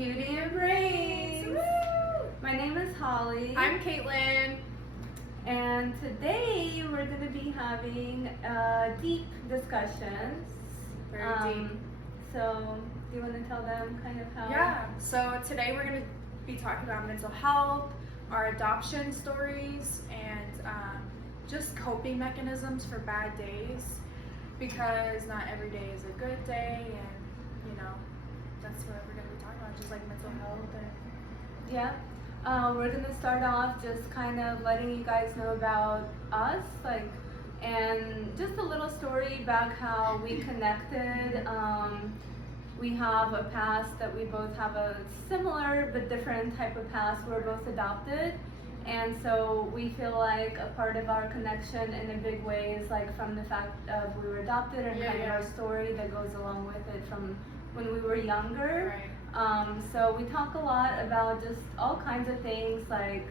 Beauty and Brains. Woo! My name is Holly. I'm Caitlyn. And today we're going to be having deep discussions. Very deep. So, do you want to tell them kind of how? Yeah, so today we're going to be talking about mental health, our adoption stories, and just coping mechanisms for bad days. Because not every day is a good day, and that's what we're going to be talking about, just like mental health. Yeah. We're going to start off just kind of letting you guys know about us, and just a little story back how we connected. We have a past that we both have a similar but different type of past. We're both adopted, and so we feel like a part of our connection in a big way is like from the fact of we were adopted and kind of our story that goes along with it from when we were younger. Right. So we talk a lot about just all kinds of things like,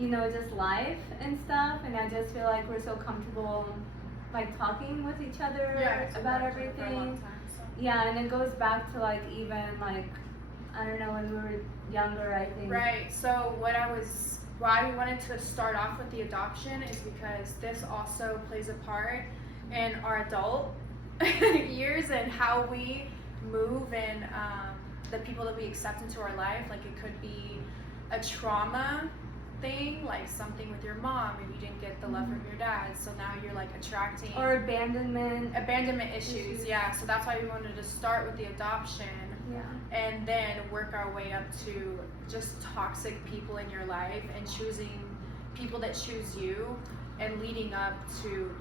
just life and stuff, and I just feel like we're so comfortable like talking with each other about everything. Yeah, and it goes back to like even like, I don't know, when we were younger, I think. Right, so why we wanted to start off with the adoption is because this also plays a part in our adult years and how we move and the people that we accept into our life. Like it could be a trauma thing, like something with your mom, maybe you didn't get the love from your dad, so now you're like attracting, or abandonment issues. Yeah, so that's why we wanted to start with the adoption, and then work our way up to just toxic people in your life and choosing people that choose you and leading up to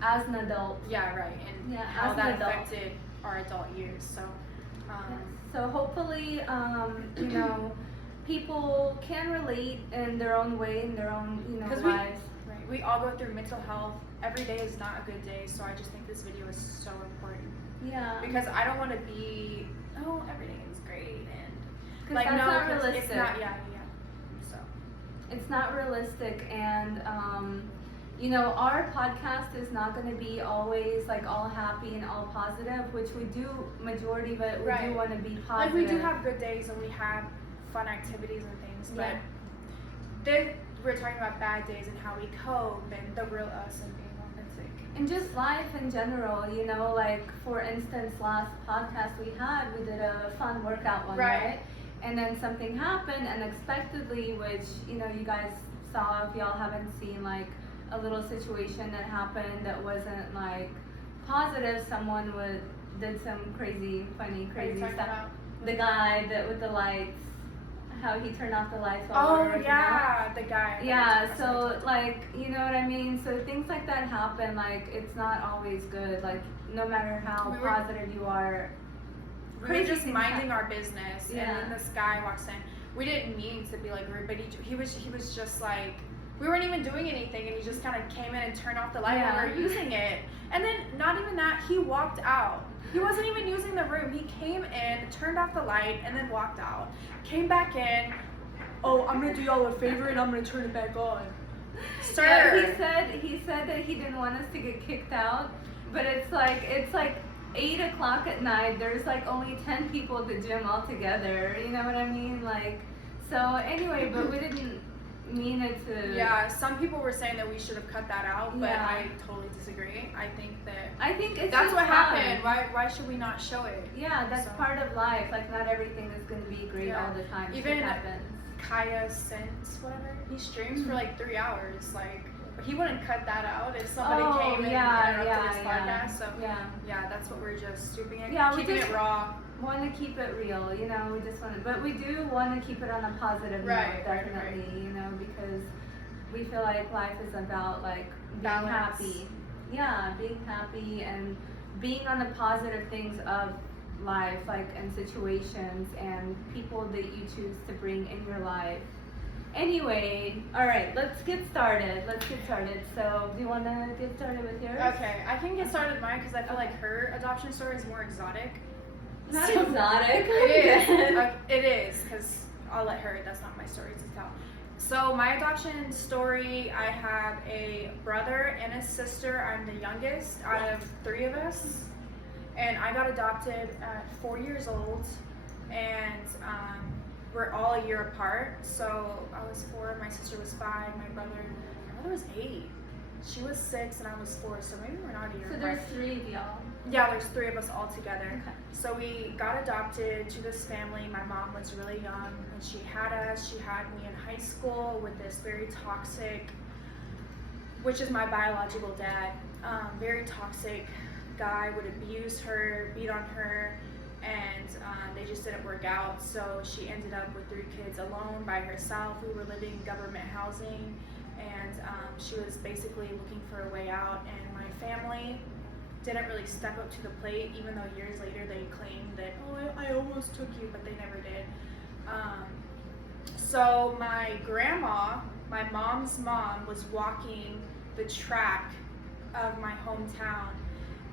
as an adult. Yeah, right, and how that affected our adult years. So so hopefully people can relate in their own way, in their own lives. We all go through mental health. Every day is not a good day, so I just think this video is so important. Yeah. Because I don't want to be, every day is great and like that's not realistic. It's not, So it's not realistic, and our podcast is not going to be always like all happy and all positive, which we do majority, but we do want to be positive. Like we do have good days and we have fun activities and things, but then we're talking about bad days and how we cope and the real us and being authentic. And just life in general, like for instance, last podcast we did a fun workout one, right? And then something happened unexpectedly, which, you guys saw. If y'all haven't seen like a little situation that happened that wasn't like positive, someone did some crazy stuff. The guy that with the lights, how he turned off the lights while we were working out. The guy. Yeah, so like, you know what I mean? So things like that happen, like it's not always good, like no matter how positive you are. We were just minding our business, and then this guy walks in. We didn't mean to be like rude, but he was just like, we weren't even doing anything, and he just kind of came in and turned off the light when we were using it. And then not even that, he walked out. He wasn't even using the room. He came in, turned off the light, and then walked out. Came back in. Oh, I'm gonna do y'all a favor and I'm gonna turn it back on. Sir. Yeah, he said that he didn't want us to get kicked out, but it's like 8 o'clock at night. There's like only 10 people at the gym altogether. You know what I mean? Like, so anyway, but we didn't mean it to. Yeah, some people were saying that we should have cut that out, but I totally disagree. I think it's that's what happened. Why should we not show it? Yeah, that's part of life. Like not everything is going to be great all the time. Even it happens. Kaya Sense, whatever, he streams for like 3 hours. Like, but he wouldn't cut that out if somebody came in and interrupted his podcast. So that's what we're just stooping at, keeping it raw. Want to keep it real, we just want to, but we do want to keep it on a positive note, definitely, because we feel like life is about like being happy. Yeah, being happy and being on the positive things of life, like and situations and people that you choose to bring in your life. Anyway, all right, let's get started. So, do you want to get started with yours? Okay, I can get started with mine because I feel like her adoption story is more exotic. Not exotic. It is, because I'll let her, that's not my story to tell. So my adoption story, I have a brother and a sister. I'm the youngest out of 3 of us. And I got adopted at 4 years old. and we're all a year apart. So I was 4, my sister was 5, my brother was 8. She was 6 and I was 4, so maybe we're not a year apart. So there's 3 of y'all. Yeah, there's 3 of us all together. Okay. So we got adopted to this family. My mom was really young when she had us. She had me in high school with this very toxic, which is my biological dad, very toxic guy, would abuse her, beat on her, and they just didn't work out. So she ended up with 3 kids alone by herself. We were living in government housing, and she was basically looking for a way out, and my family didn't really step up to the plate, even though years later they claimed that, oh, I almost took you, but they never did. So my grandma, my mom's mom, was walking the track of my hometown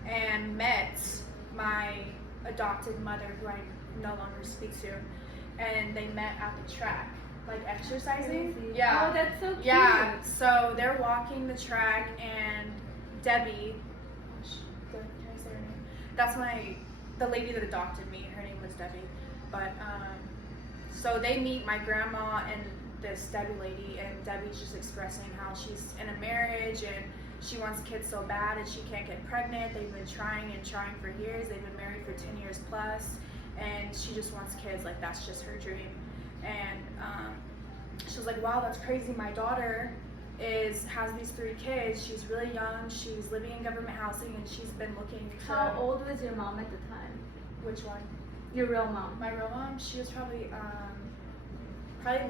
and met my adopted mother, who I no longer speak to, and they met at the track, like exercising. Crazy. Yeah. Oh, that's so cute. Yeah. So they're walking the track, and Debbie, can I say her name? That's the lady that adopted me. Her name was Debbie. But so they meet my grandma and this Debbie lady, and Debbie's just expressing how she's in a marriage and she wants kids so bad and she can't get pregnant. They've been trying and trying for years. They've been married for 10 years plus, and she just wants kids. Like, that's just her dream. And she was like, wow, that's crazy. My daughter has these 3 kids. She's really young. She's living in government housing, and she's been looking for... How old was your mom at the time? Which one? Your real mom. My real mom? She was probably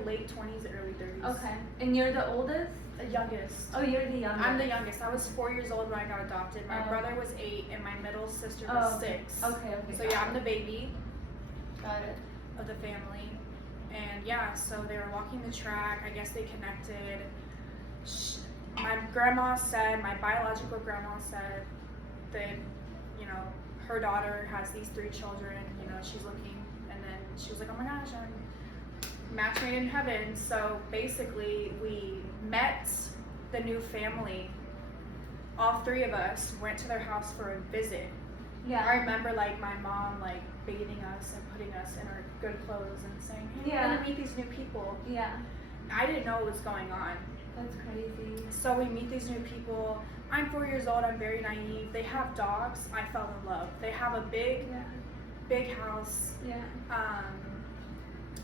late 20s, early 30s. Okay. And you're the oldest? The youngest. Oh, you're the youngest. I'm the youngest. I was 4 years old when I got adopted. My brother was 8, and my middle sister was 6. Okay. So yeah, I'm the baby Got it. of the family. And yeah, so they were walking the track. I guess they connected. My grandma said, my biological grandma said that, you know, her daughter has these 3 children, you know, she's looking, and then she was like, oh my gosh, I'm match made in heaven. So basically we met the new family. All 3 of us went to their house for a visit. Yeah. I remember like my mom like bathing us and putting us in our good clothes and saying, hey, Yeah. you're gonna meet these new people. Yeah. I didn't know what was going on. That's crazy. So we meet these new people. I'm 4 years old, I'm very naive. They have dogs. I fell in love. They have a big house. Yeah.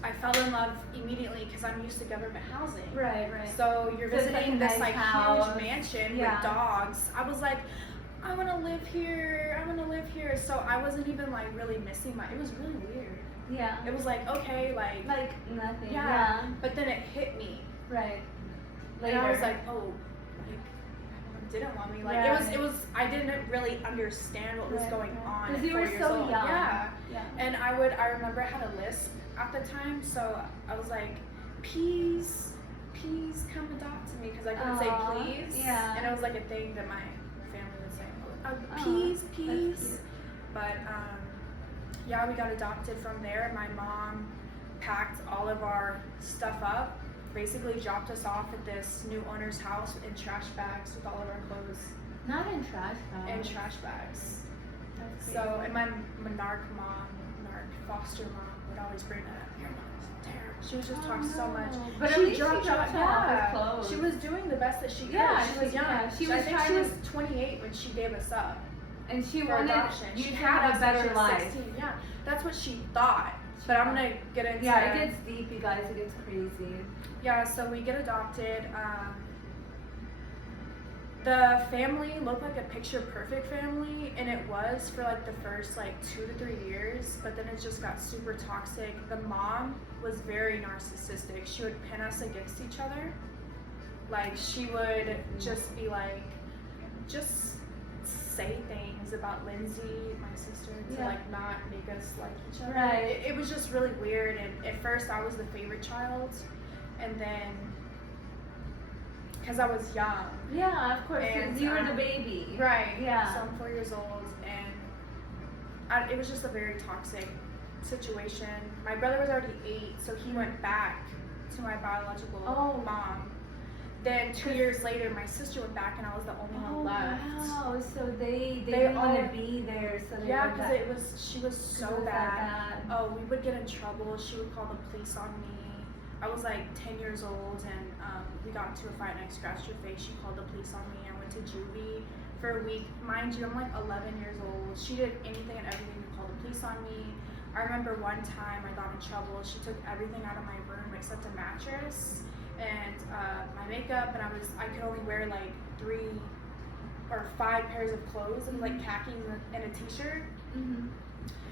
I fell in love immediately because I'm used to government housing. Right. So you're So it's visiting like a this nice like house. huge mansion Yeah. with dogs. I was like, I want to live here. I want to live here. So I wasn't even like really missing it was really weird. Yeah. It was like, okay, like nothing. yeah. But then it hit me. Right. And I was like, oh, like everyone didn't want me. Like it was. I didn't really understand what was going on. Because At you 4 were years so old. young. Yeah. Yeah. And I remember I had a lisp at the time, so I was like, please come adopt me, because I couldn't say please. Yeah. And it was like a thing that my family would say, Aw, please. that's cute. But yeah, we got adopted from there. My mom packed all of our stuff up, basically dropped us off at this new owner's house in trash bags with all of our clothes. Not in trash bags. In trash bags. That's So, crazy. and my foster mom would always bring that up. Your mom's terrible. She was just talking so much. But at she least dropped she dropped you you off. off with Yeah. clothes. She was doing the best that she could. Yeah, She was young. she I was think trying she to- was 28 when she gave us up And she for wanted adoption. you She to had have us a when better she was life. 16. Yeah, that's what she thought. But I'm gonna get into Yeah, it gets deep, you guys. It gets crazy. Yeah, so we get adopted. The family looked like a picture perfect family, and it was for like the first like 2 to 3 years, but then it just got super toxic. The mom was very narcissistic. She would pin us against each other. Like, she would just be like, just say things about Lindsay, my sister, to like not make us like each other. Right. It was just really weird, and at first I was the favorite child, and then because I was young. Yeah, of course. And, You were the baby. Right. Yeah. So I'm 4 years old, and it was just a very toxic situation. My brother was already 8, so he went back to my biological mom. then 2 years later, my sister went back, and I was the only one left. Wow, so they didn't want to be there, so they yeah, because she was so bad. bad. Oh, we would get in trouble. She would call the police on me. I was like 10 years old, and we got into a fight, and I scratched her face. She called the police on me. I went to juvie for a week. Mind you, I'm like 11 years old. She did anything and everything to call the police on me. I remember one time I got in trouble. She took everything out of my room except a mattress and my makeup, and I could only wear like 3 or 5 pairs of clothes and like khaki and a t-shirt. Mm-hmm.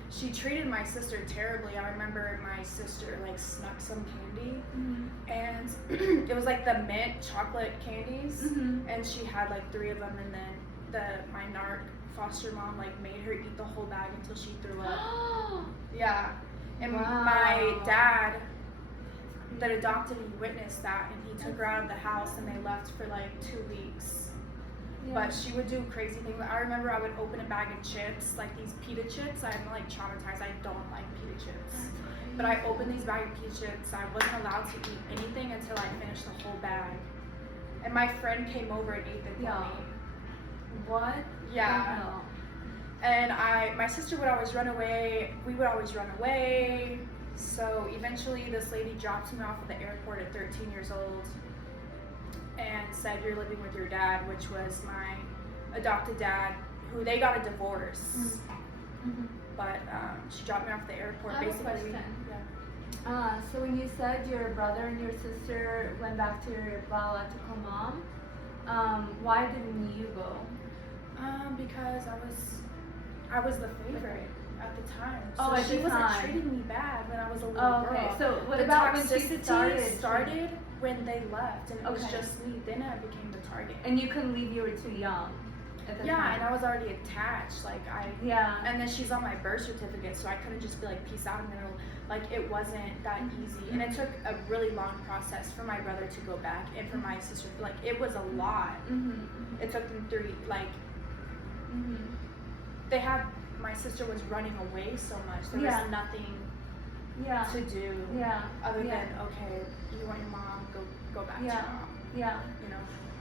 She treated my sister terribly. I remember my sister like snuck some candy, and it was like the mint chocolate candies, and she had like 3 of them, and then my narc foster mom like made her eat the whole bag until she threw up. Yeah, and my dad that adopted me witnessed that, and he took her out of the house, and they left for like 2 weeks. Yeah. But she would do crazy things. I remember I would open a bag of chips, like these pita chips. I'm like traumatized. I don't like pita chips. But I opened these bag of pita chips. I wasn't allowed to eat anything until I finished the whole bag. And my friend came over and ate them for me. What? Yeah. And my sister would always run away. We would always run away. So eventually this lady dropped me off at the airport at 13 years old and said, "You're living with your dad," which was my adopted dad, who they got a divorce. But she dropped me off at the airport. I have a question. Yeah. So when you said your brother and your sister went back to your biological mom, why didn't you go? Because I was the favorite at the time. So at she the wasn't time. treating me bad when I was a little Okay. girl. So what the about when she toxicity started when they left, and it was just me. Then I became the target. And you couldn't leave. You were too young at the time. Yeah, and I was already attached. And then she's on my birth certificate, so I couldn't just be like, peace out, and then like it wasn't that easy. And it took a really long process for my brother to go back, and for my sister. Like it was a lot. It took them 3 like. They had, my sister was running away so much. There was nothing to do other than, okay, you want your mom, go back to your mom. Yeah. You know.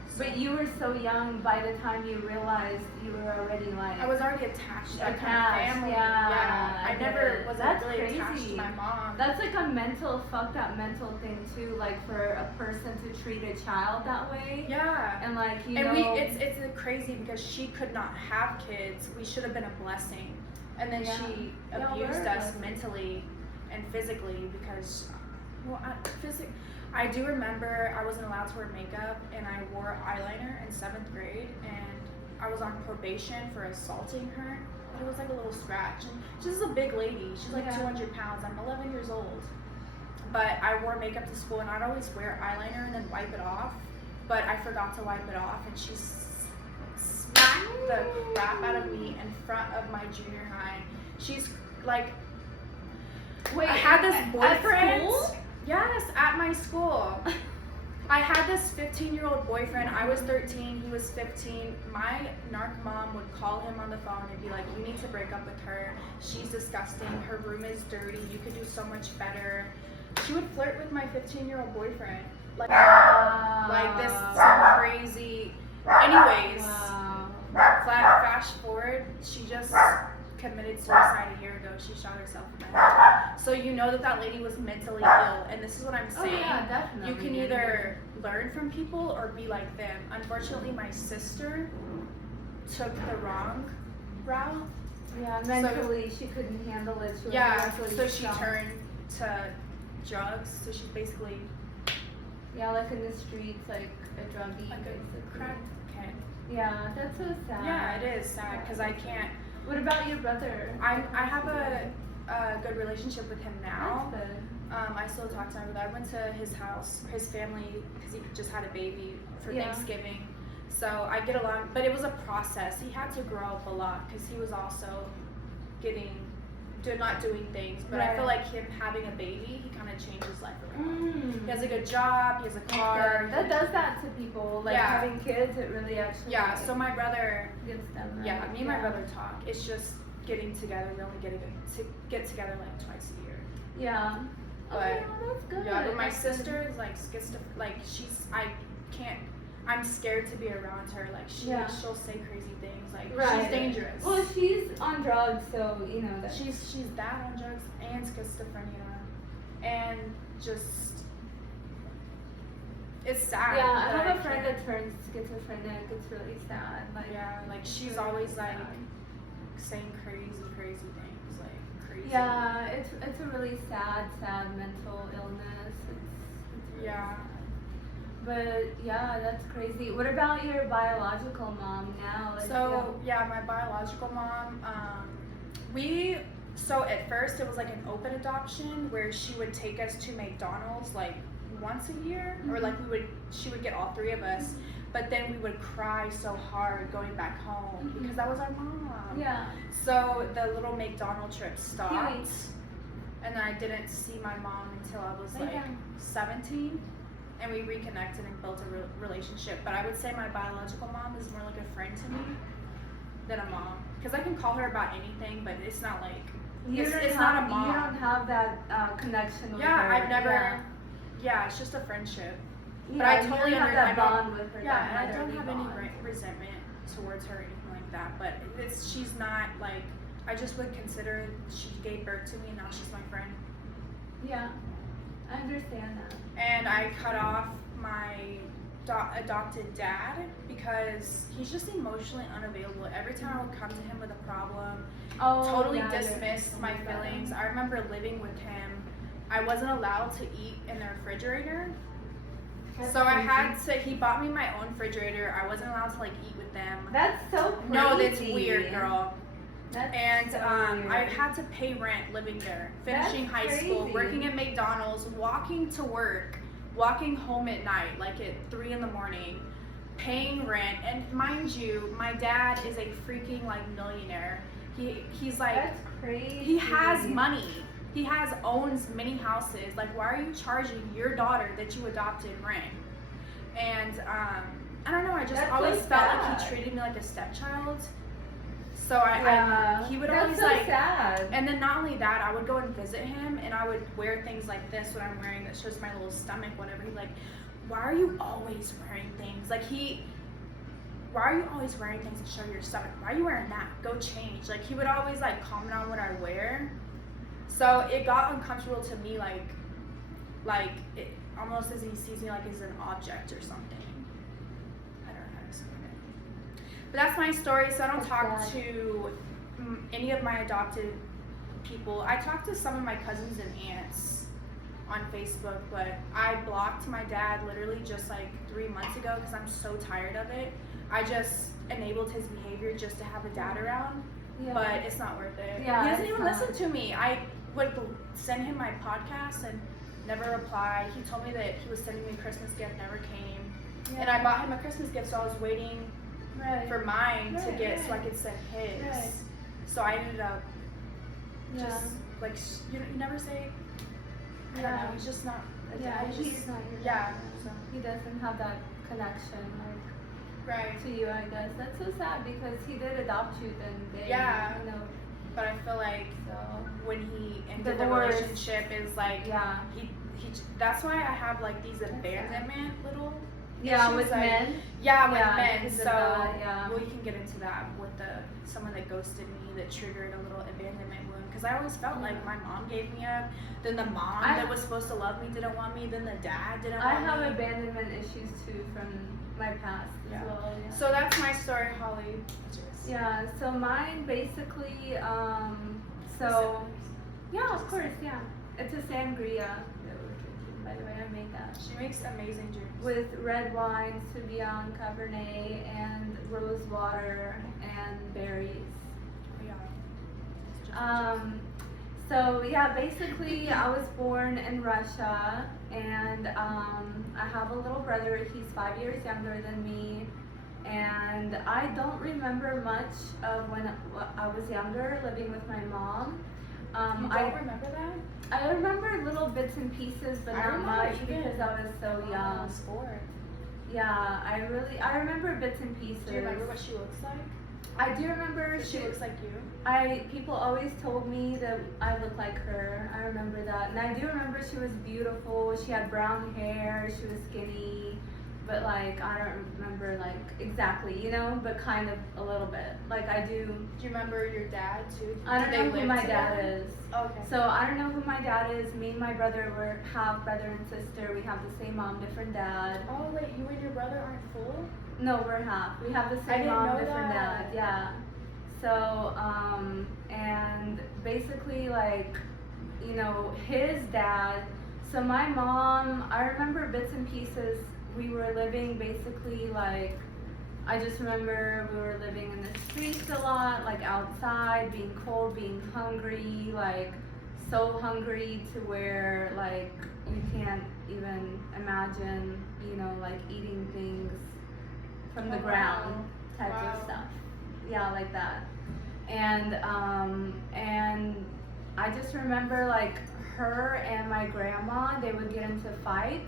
So. But you were so young by the time you realized you were already like. I was already attached to that kind of family. Yeah. I never was really crazy. Attached to my mom. That's like a fucked up mental thing too, like for a person to treat a child that way. Yeah. And like it's crazy because she could not have kids. We should have been a blessing. And then she abused us mentally and physically because, I do remember I wasn't allowed to wear makeup, and I wore eyeliner in 7th grade, and I was on probation for assaulting her. But it was like a little scratch, and she's a big lady. She's like 200 pounds. I'm 11 years old. But I wore makeup to school, and I'd always wear eyeliner and then wipe it off. But I forgot to wipe it off, and she smacked the crap out of me in front of my junior high. She's like, wait, I had this boyfriend. At school? Yes, at my school. I had this 15-year-old boyfriend. I was 13, he was 15. My narc mom would call him on the phone and be like, "You need to break up with her. She's disgusting. Her room is dirty. You could do so much better." She would flirt with my 15-year-old boyfriend. Like this some crazy. Anyways, flash forward, she just committed suicide a year ago. She shot herself in the head. So you know that lady was mentally ill, and this is what I'm saying. Oh, yeah, definitely. You can either learn from people or be like them. Unfortunately, my sister took the wrong route. Yeah, mentally she couldn't handle it. So she turned to drugs. So she's basically like in the streets, like a druggie, like a crackhead. Yeah, that's so sad. Yeah, it is sad because I can't. What about your brother? I have a good relationship with him now. That's good. I still talk to him. I went to his house, his family, because he just had a baby for Thanksgiving. So I get along, but it was a process. He had to grow up a lot because he was also not doing things. But I feel like him having a baby, he kind of changed his life around. He has a good job, he has a car. That does that to people. Like having kids, it really actually. Yeah. So my brother. Gives them. Me and my brother talk. It's just getting together. We only get together like twice a year. Yeah. But that's good. Yeah, but my sister is like can't. I'm scared to be around her. Like she'll say crazy things. Like she's dangerous. Well, she's on drugs, so you know that she's that on drugs and schizophrenia, and just it's sad. Yeah, I have a friend that turns schizophrenic. It's really sad. Like like she's always like saying crazy things, like crazy. Yeah, it's a really sad mental illness. It's really sad. But yeah, that's crazy. What about your biological mom now? Like, so my biological mom, so at first it was like an open adoption where she would take us to McDonald's like once a year, or like she would get all 3 of us, but then we would cry so hard going back home because that was our mom. Yeah. So the little McDonald's trip stopped, and then I didn't see my mom until I was like 17. And we reconnected and built a relationship. But I would say my biological mom is more like a friend to me than a mom. Because I can call her about anything, but it's not like, it's not a mom. You don't have that connection with her. I've never, it's just a friendship. Yeah, but I totally have that bond with her. Yeah, and I don't have any resentment towards her or anything like that. But she's not like, I just would consider she gave birth to me and now she's my friend. Yeah, I understand that. And I cut off my adopted dad because he's just emotionally unavailable. Every time I would come to him with a problem, totally dismissed my feelings. I remember living with him. I wasn't allowed to eat in the refrigerator. He bought me my own refrigerator. I wasn't allowed to like eat with them. That's so crazy. No, that's weird, girl. That's I had to pay rent living there, finishing high school, working at McDonald's, walking to work, walking home at night, like at 3 a.m, paying rent. And mind you, my dad is a freaking like millionaire. He's like, that's crazy. He has money. He owns many houses. Like, why are you charging your daughter that you adopted rent? And I don't know. I just always felt like he treated me like a stepchild. So he would always sad. And then not only that, I would go and visit him, and I would wear things like this, what I'm wearing that shows my little stomach, whatever. He's like, why are you always wearing things? Like why are you always wearing things that show your stomach? Why are you wearing that? Go change. Like he would always like comment on what I wear. So it got uncomfortable to me, like it, almost as he sees me like as an object or something. But that's my story, so I don't talk to any of my adopted people. I talk to some of my cousins and aunts on Facebook, but I blocked my dad literally just like 3 months ago because I'm so tired of it. I just enabled his behavior just to have a dad around, but it's not worth it. Yeah, he doesn't even listen to me. I would send him my podcast and never reply. He told me that he was sending me a Christmas gift, never came. And I bought him a Christmas gift, so I was waiting for mine to get so I could send his. So I ended up just like you never say. I don't know. He's just not. He's not your dad. So he doesn't have that connection to you. I guess that's so sad because he did adopt you. Then you know. But I feel like when he ended the relationship is like he that's why I have like these abandonment little. Yeah, with men. Yeah, with men. So, well, you can get into that with someone that ghosted me that triggered a little abandonment wound. Because I always felt like my mom gave me up. Then the mom that was supposed to love me didn't want me. Then the dad didn't want me. I have abandonment issues too from my past as well. Yeah. So that's my story, Holly. Yeah. So mine basically. Of course. Yeah. It's a sangria. By the way, I made that. She makes amazing drinks. With red wine, Sauvignon, Cabernet, and rose water, and berries. Basically, I was born in Russia, and I have a little brother. He's 5 years younger than me, and I don't remember much of when I was younger, living with my mom. You don't remember that? I remember little bits and pieces, but not much because I was so young. I was 4. Yeah, I remember bits and pieces. Do you remember what she looks like? I do remember she looks like you. People always told me that I look like her. I remember that, and I do remember she was beautiful. She had brown hair. She was skinny, but like I don't remember like exactly, you know, but kind of a little bit. Like I do. Do you remember your dad too? I don't Did know they who live my together? dad is. Okay. So I don't know who my dad is. Me and my brother were half brother and sister. We have the same mom, different dad. Oh wait, you and your brother aren't full? No, we're half. We have the I same didn't mom, know different that. dad. Yeah. So and basically like, you know, his dad. So my mom, I remember bits and pieces. We were living basically like, I just remember we were living in the streets a lot, like outside, being cold, being hungry, like so hungry to where like you can't even imagine, you know, like eating things from the ground type of stuff. Yeah, like that. And I just remember like her and my grandma, they would get into fights.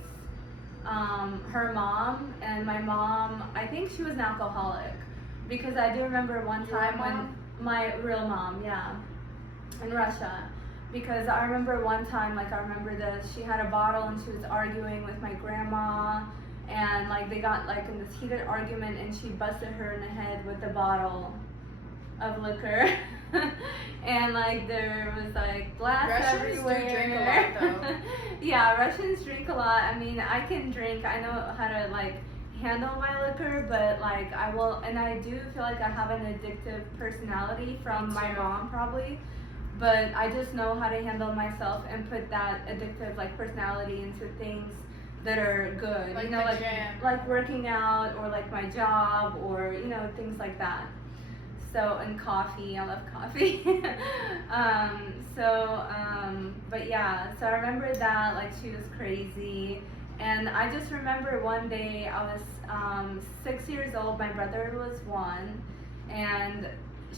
Her mom and my mom, I think she was an alcoholic, because I do remember one time when my real mom, yeah, in Russia, because I remember one time, like I remember this, she had a bottle and she was arguing with my grandma, and like they got like in this heated argument and she busted her in the head with a bottle of liquor. And like there was like glass Russians everywhere. do drink a lot though. Yeah, Russians drink a lot. I mean, I can drink. I know how to like handle my liquor, but like I will, and I do feel like I have an addictive personality from my mom probably. But I just know how to handle myself and put that addictive like personality into things that are good. Like you know, the like gym. like working out or like my job or you know things like that. So, and coffee, I love coffee. But yeah, so I remember that, like, she was crazy. And I just remember one day I was 6 years old, my brother was 1, and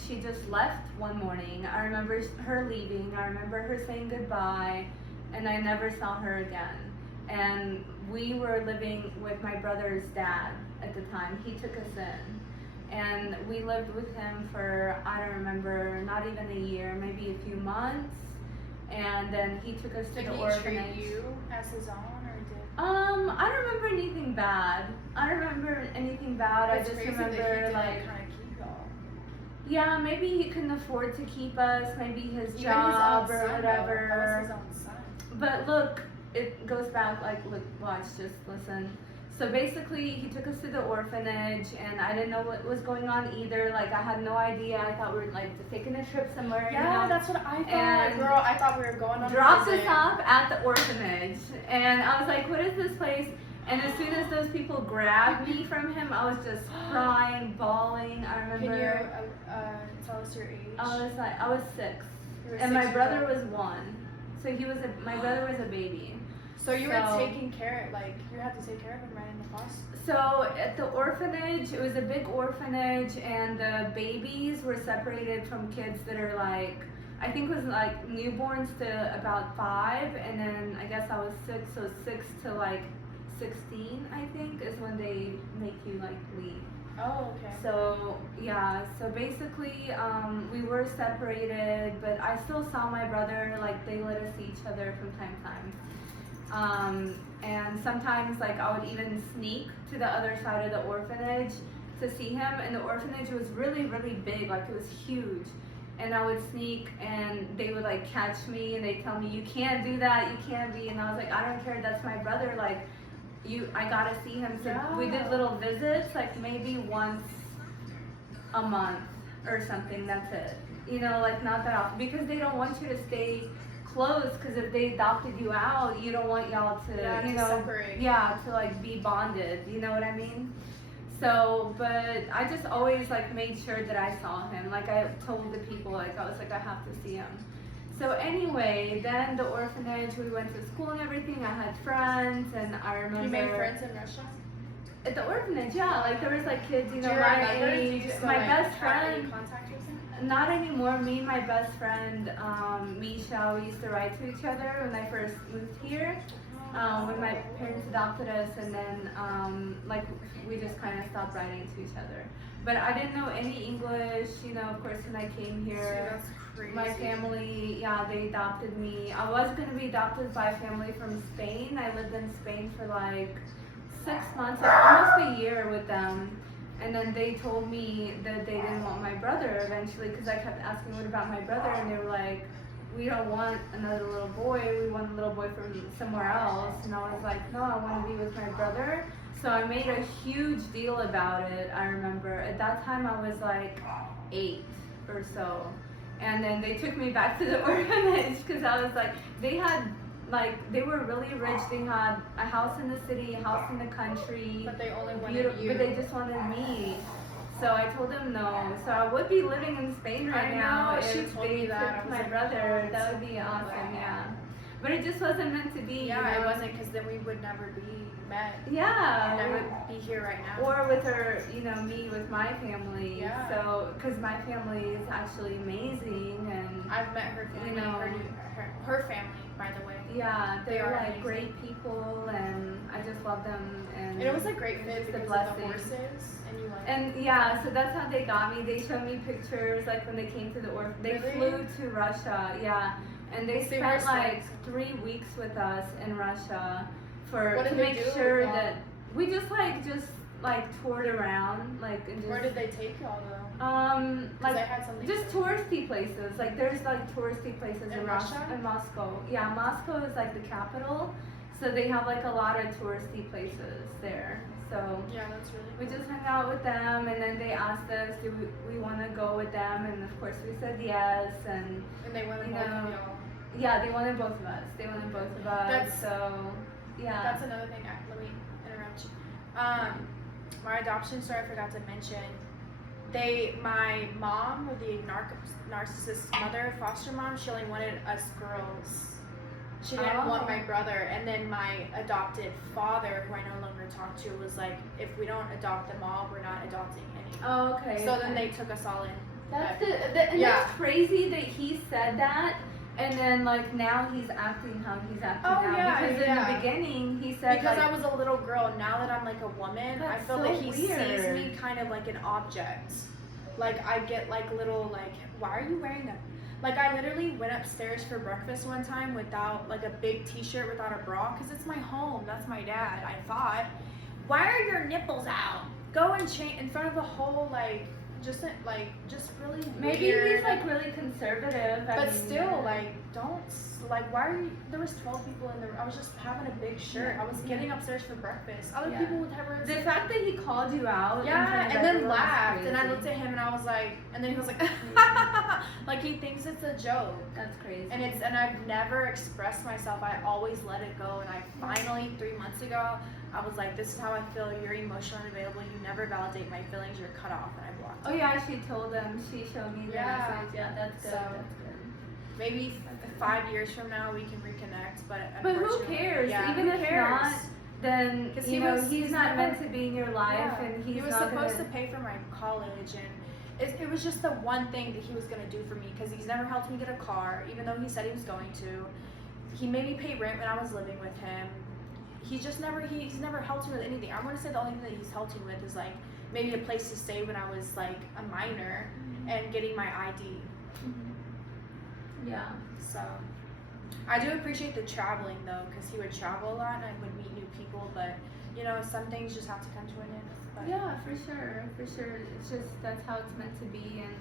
she just left one morning. I remember her leaving, I remember her saying goodbye, and I never saw her again. And we were living with my brother's dad at the time. He took us in. And we lived with him for, I don't remember, not even a year, maybe a few months. And then he took us to the orphanage. Did he treat you as his own, or did? I don't remember anything bad. I don't remember anything bad. That's I just crazy remember that he like, kind of keep y'all. yeah, maybe he couldn't afford to keep us. Maybe his Even job his own or son, whatever. Though. That was his own son. But look, it goes back. Like, look, watch, just listen. So basically, he took us to the orphanage, and I didn't know what was going on either. Like, I had no idea. I thought we were like just taking a trip somewhere. Yeah, you know? that's what I thought. And girl, I thought we were going on dropped a us visit. off at the orphanage, and I was like, "What is this place?" And as soon as those people grabbed me from him, I was just crying, bawling. I remember. Can you tell us your age? I was 6, You were and 6 my years brother old? was 1. So my brother was a baby. So you were taking care, like you had to take care of him right in the foster. So at the orphanage, it was a big orphanage, and the babies were separated from kids that are like, I think it was like newborns to about 5, and then I guess I was 6, so 6 to like 16, I think, is when they make you like leave. Oh, okay. So yeah, so basically we were separated, but I still saw my brother, like they let us see each other from time to time. And sometimes like I would even sneak to the other side of the orphanage to see him, and the orphanage was really, really big, like it was huge. And I would sneak, and they would like catch me, and they tell me, "You can't do that, you can't be." And I was like, "I don't care, that's my brother, like I gotta see him." So we did little visits, like maybe once a month or something, that's it. You know, like not that often, because they don't want you to stay close, because if they adopted you out, you don't want y'all to, you know, separate. Yeah, to like be bonded, you know what I mean? So, but I just always like made sure that I saw him. Like I told the people, like I was like, I have to see him. So anyway, then the orphanage, we went to school and everything. I had friends, and I remember. You made friends in Russia? At the orphanage, yeah. Like there was like kids, you know, Do you my remember? Do age. you still, My like, best have any friend. contact with him? Not anymore. Me and my best friend, Misha, we used to write to each other when I first moved here. When my parents adopted us, and then like we just kind of stopped writing to each other. But I didn't know any English, you know. Of course, when I came here, That's crazy. my family, yeah, they adopted me. I was gonna be adopted by a family from Spain. I lived in Spain for like 6 months, like almost a year with them. And then they told me that they didn't want my brother eventually because I kept asking what about my brother, and they were like, we don't want another little boy, we want a little boy from somewhere else. And I was like, no, I want to be with my brother. So I made a huge deal about it. I remember at that time I was like 8 or so. And then they took me back to the orphanage because I was like, they were really rich. They had a house in the city, a house in the country. But they only wanted you. But they just wanted me. So I told them no. So I would be living in Spain right now if they took my brother. That would be awesome, yeah. But it just wasn't meant to be. Yeah, you know? it wasn't, because then we would never be met. Yeah. Never be here right now. Or with her, me with my family. Yeah. So, because my family is actually amazing, and I've met her family, her family, by the way. Yeah, They they're are like amazing. great people, and I just love them. And it was a great fit because of the blessing. horses, and you like. And yeah, so that's how they got me. They showed me pictures, like when they came to the orphanage. They Really? flew to Russia, yeah, and they See, spent we're like so- 3 weeks with us in Russia What to did they make do sure with y'all? that we just toured around, like, and just. Where did they take y'all though? 'Cause Like I had something. just touristy places. Like there's like touristy places In Russia, Russia? in Moscow. Yeah, Moscow is like the capital, so they have like a lot of touristy places there. So Yeah, that's really. we just hung out with them, and then they asked us, do we want to go with them, and of course we said yes, and And they wanted you both know, of y'all. yeah, they wanted both of us. They wanted both of us. That's- So yeah. That's another thing. Let me interrupt you. My adoption story I forgot to mention. My mom, or the narcissist mother, foster mom, she only wanted us girls. She didn't want my brother. And then my adopted father, who I no longer talk to, was like, if we don't adopt them all, we're not adopting any. Oh, okay. So then they took us all in. That's But- and yeah. that's crazy that he said that, and then like now he's acting how he's acting Oh, now. yeah, Because in yeah. the beginning he said Because like, I was a little girl, now that I'm like a woman, I That's feel so that he sees weird. me kind of like an object. Like I get like little like, why are you wearing a, like I literally went upstairs for breakfast one time without like a big t-shirt, without a bra, because it's my home, that's my dad. I thought, why are your nipples out? Go and change in front of the whole just really maybe weird. he's like really conservative. But still, like, don't, like, why are you, there was 12 people in there, I was just having a big shirt, I was getting upstairs for breakfast, other Yeah. people would have The fact that he called you out. in front yeah, of and then everyone is laughed, and I crazy. looked at him and I was like, and then he was like, like he thinks it's a joke. That's crazy. And I've never expressed myself, I always let it go, and I finally, 3 months ago, I was like, this is how I feel, you're emotionally unavailable, you never validate my feelings, you're cut off, and I blocked Oh yeah, she told him. She showed me the Yeah. message. Yeah, that's good. So- That's good. Maybe 5 years from now we can reconnect, but But who unfortunately- cares? Yeah, Even who if cares? not, then 'Cause he's not meant to be in your life, Yeah. and he's he was not supposed gonna. to pay for my college, and it was just the one thing that he was gonna do for me, because he's never helped me get a car, even though he said he was going to. He made me pay rent when I was living with him. He's never helped me with anything. I want to say the only thing that he's helped me with is like maybe a place to stay when I was like a minor, and getting my ID. Yeah. So I do appreciate the traveling though, because he would travel a lot and I would meet new people, but some things just have to come to an end. But Yeah, for sure. It's just that's how it's meant to be, and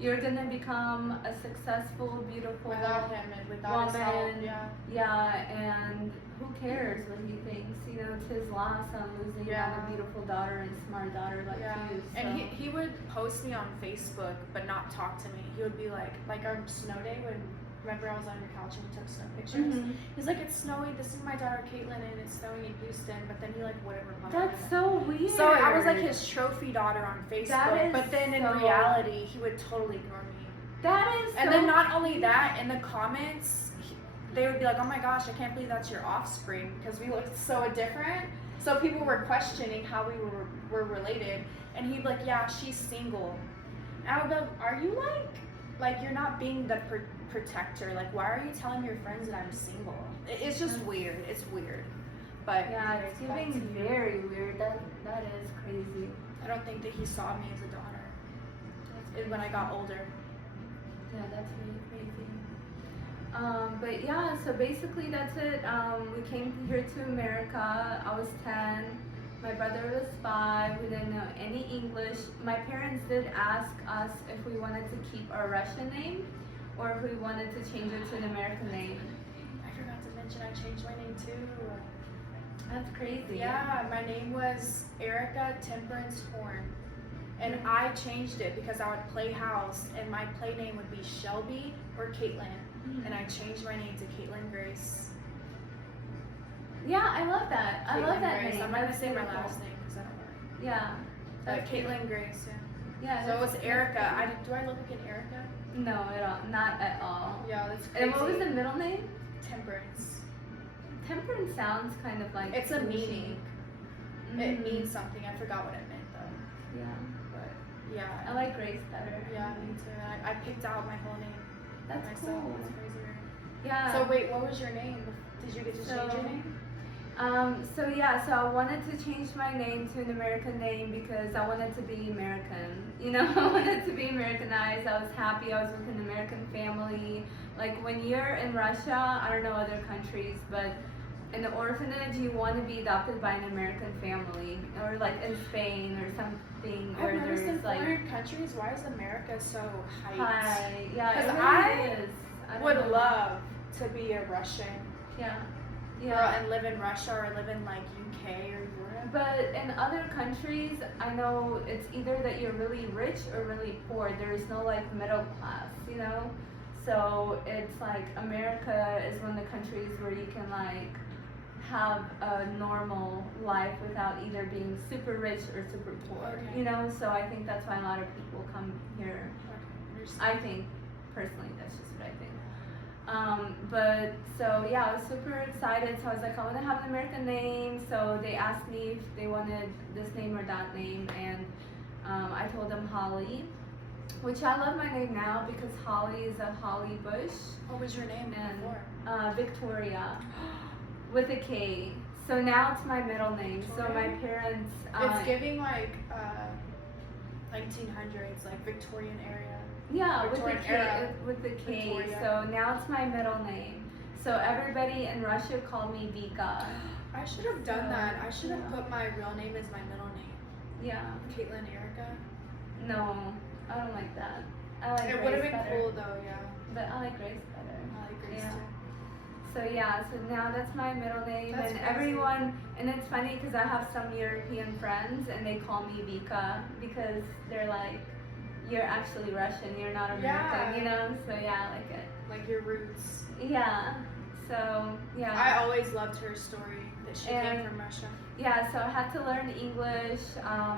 you're gonna become a successful, beautiful without him and without his help, woman. yeah. Yeah, and who cares what he thinks? It's his loss on losing Yeah. a beautiful daughter and smart daughter like Yeah, you. So. and he would post me on Facebook, but not talk to me. He would be like our snow day when, remember I was on your couch and we took snow pictures? Mhm. He's like, it's snowing, this is my daughter Caitlyn, and it's snowing in Houston, but then he wouldn't reply. That's so weird. So I was like his trophy daughter on Facebook, That is but then in so- reality, he would totally ignore me. That is. And so then not only that, in the comments, they would be like, oh my gosh, I can't believe that's your offspring, because we looked so different. So people were questioning how we were related, and he'd be like, yeah, she's single. And I would be like, are you like you're not being the protector? Like, why are you telling your friends that I'm single? It's just weird. It's weird. But Yeah, it's anyways, back giving to you. very weird. That is crazy. I don't think that he saw me as a daughter. That's When I got older. Yeah, that's really crazy. But yeah, so basically that's it. We came here to America. I was 10, My brother was 5. We didn't know any English. My parents did ask us if we wanted to keep our Russian name or if we wanted to change it to an American name. I forgot to mention I changed my name too. That's crazy. Yeah, my name was Erica Temperance Horn. And I changed it because I would play house and my play name would be Shelby or Caitlyn. And I changed my name to Caitlyn Grace. Yeah, I love that. I love that Grace. name. I'm not gonna That's say my beautiful. last name because I don't want it. Yeah. But That's cute. Caitlyn Grace, yeah. Yeah. So it was that's- Erica. Do I look like an Erica? No, at all. Not at all. Yeah, that's crazy. And what was the middle name? Temperance. Temperance sounds kind of like It's a sushi. meaning. It means something. I forgot what it meant though. Yeah. But I yeah. like Grace better. Yeah, me too. I picked out my whole name That's myself. cool. It's crazy. Yeah. So wait, what was your name? Did you get to change your name? So I wanted to change my name to an American name because I wanted to be American. You know, I wanted to be Americanized. I was happy I was with an American family. Like when you're in Russia, I don't know other countries, but in the orphanage, you want to be adopted by an American family, or like in Spain or something I've where noticed in there's like foreign countries, why is America so hyped? high. Yeah, 'Cause it really I is. I don't Would know. love to be a Russian Yeah. girl Yeah. and live in Russia or live in like UK or Europe. But in other countries, I know it's either that you're really rich or really poor. There's no like middle class, you know? So it's like America is one of the countries where you can like have a normal life without either being super rich or super poor, Okay. you know? So I think that's why a lot of people come here. I think, personally, that's just what I think. But so yeah, I was super excited. So I was like, I want to have an American name. So they asked me if they wanted this name or that name, and I told them Holly, which I love my name now because Holly is a holly bush, What was your name and before? Victoria with a K. So now it's my middle name. So my Victoria? parents. It's giving like 1900s, like Victorian area. Yeah, with the Victorian K. era. With the K. Victoria. So now it's my middle name. So everybody in Russia called me Vika. I should have done that. I should have Yeah. put my real name as my middle name. Yeah. Caitlyn Erica. No, I don't like that. I like It would have Grace been better. cool though, yeah. But I like Grace better. I like Grace Yeah. too. So yeah, so now that's my middle name, That's and crazy. everyone, and it's funny because I have some European friends, and they call me Vika because they're like, you're actually Russian, you're not American, Yeah. you know? So yeah, I like it. Like your roots. Yeah. So yeah. I always loved her story that she came And- from Russia. Yeah, so I had to learn English.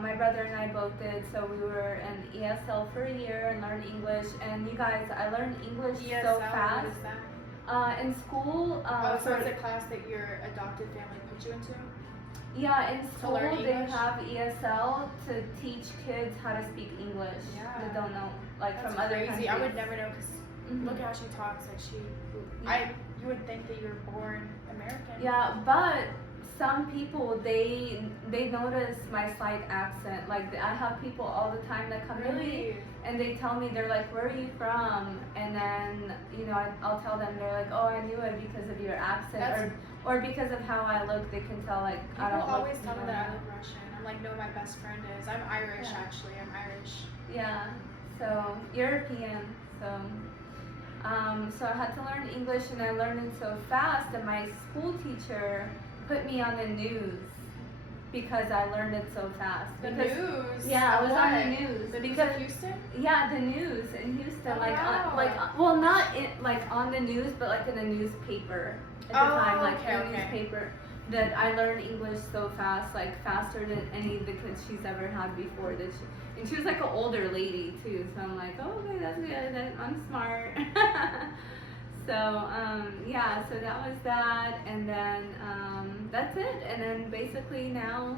My brother and I both did. So we were in ESL for a year and learned English. And you guys, I learned English so ESL, fast. what is that? In school, Oh, so for- it's a class that your adopted family put you into? yeah, in To school learn they English? have ESL to teach kids how to speak English Yeah. that don't know, like That's from other crazy. countries. I would never know because Mhm. look at how she talks. Like she, Yeah. you would think that you were born American. Yeah, but some people they notice my slight accent. Like I have people all the time that come to me Really? and they tell me, they're like, where are you from? And then I'll tell them, they're like, oh, I knew it because of your accent, That's- or because of how I look. They can tell like I People don't always look tell me that I normal. look Russian. I'm like, no, my best friend is. I'm Irish Yeah. actually. I'm Irish. Yeah, so European. So I had to learn English, and I learned it so fast that my school teacher put me on the news because I learned it so fast. The Because- news. Yeah, I was on the What? news The news because of Houston. yeah, the news in Houston, Oh, like wow. well, not in, like on the news, but like in the newspaper at the Oh, time, like okay, the okay. newspaper. That I learned English so fast, like faster than any of the kids she's ever had before. And she was like an older lady too, so I'm like, oh, okay, that's good. I'm smart. So yeah, so that was that, and then that's it. And then basically now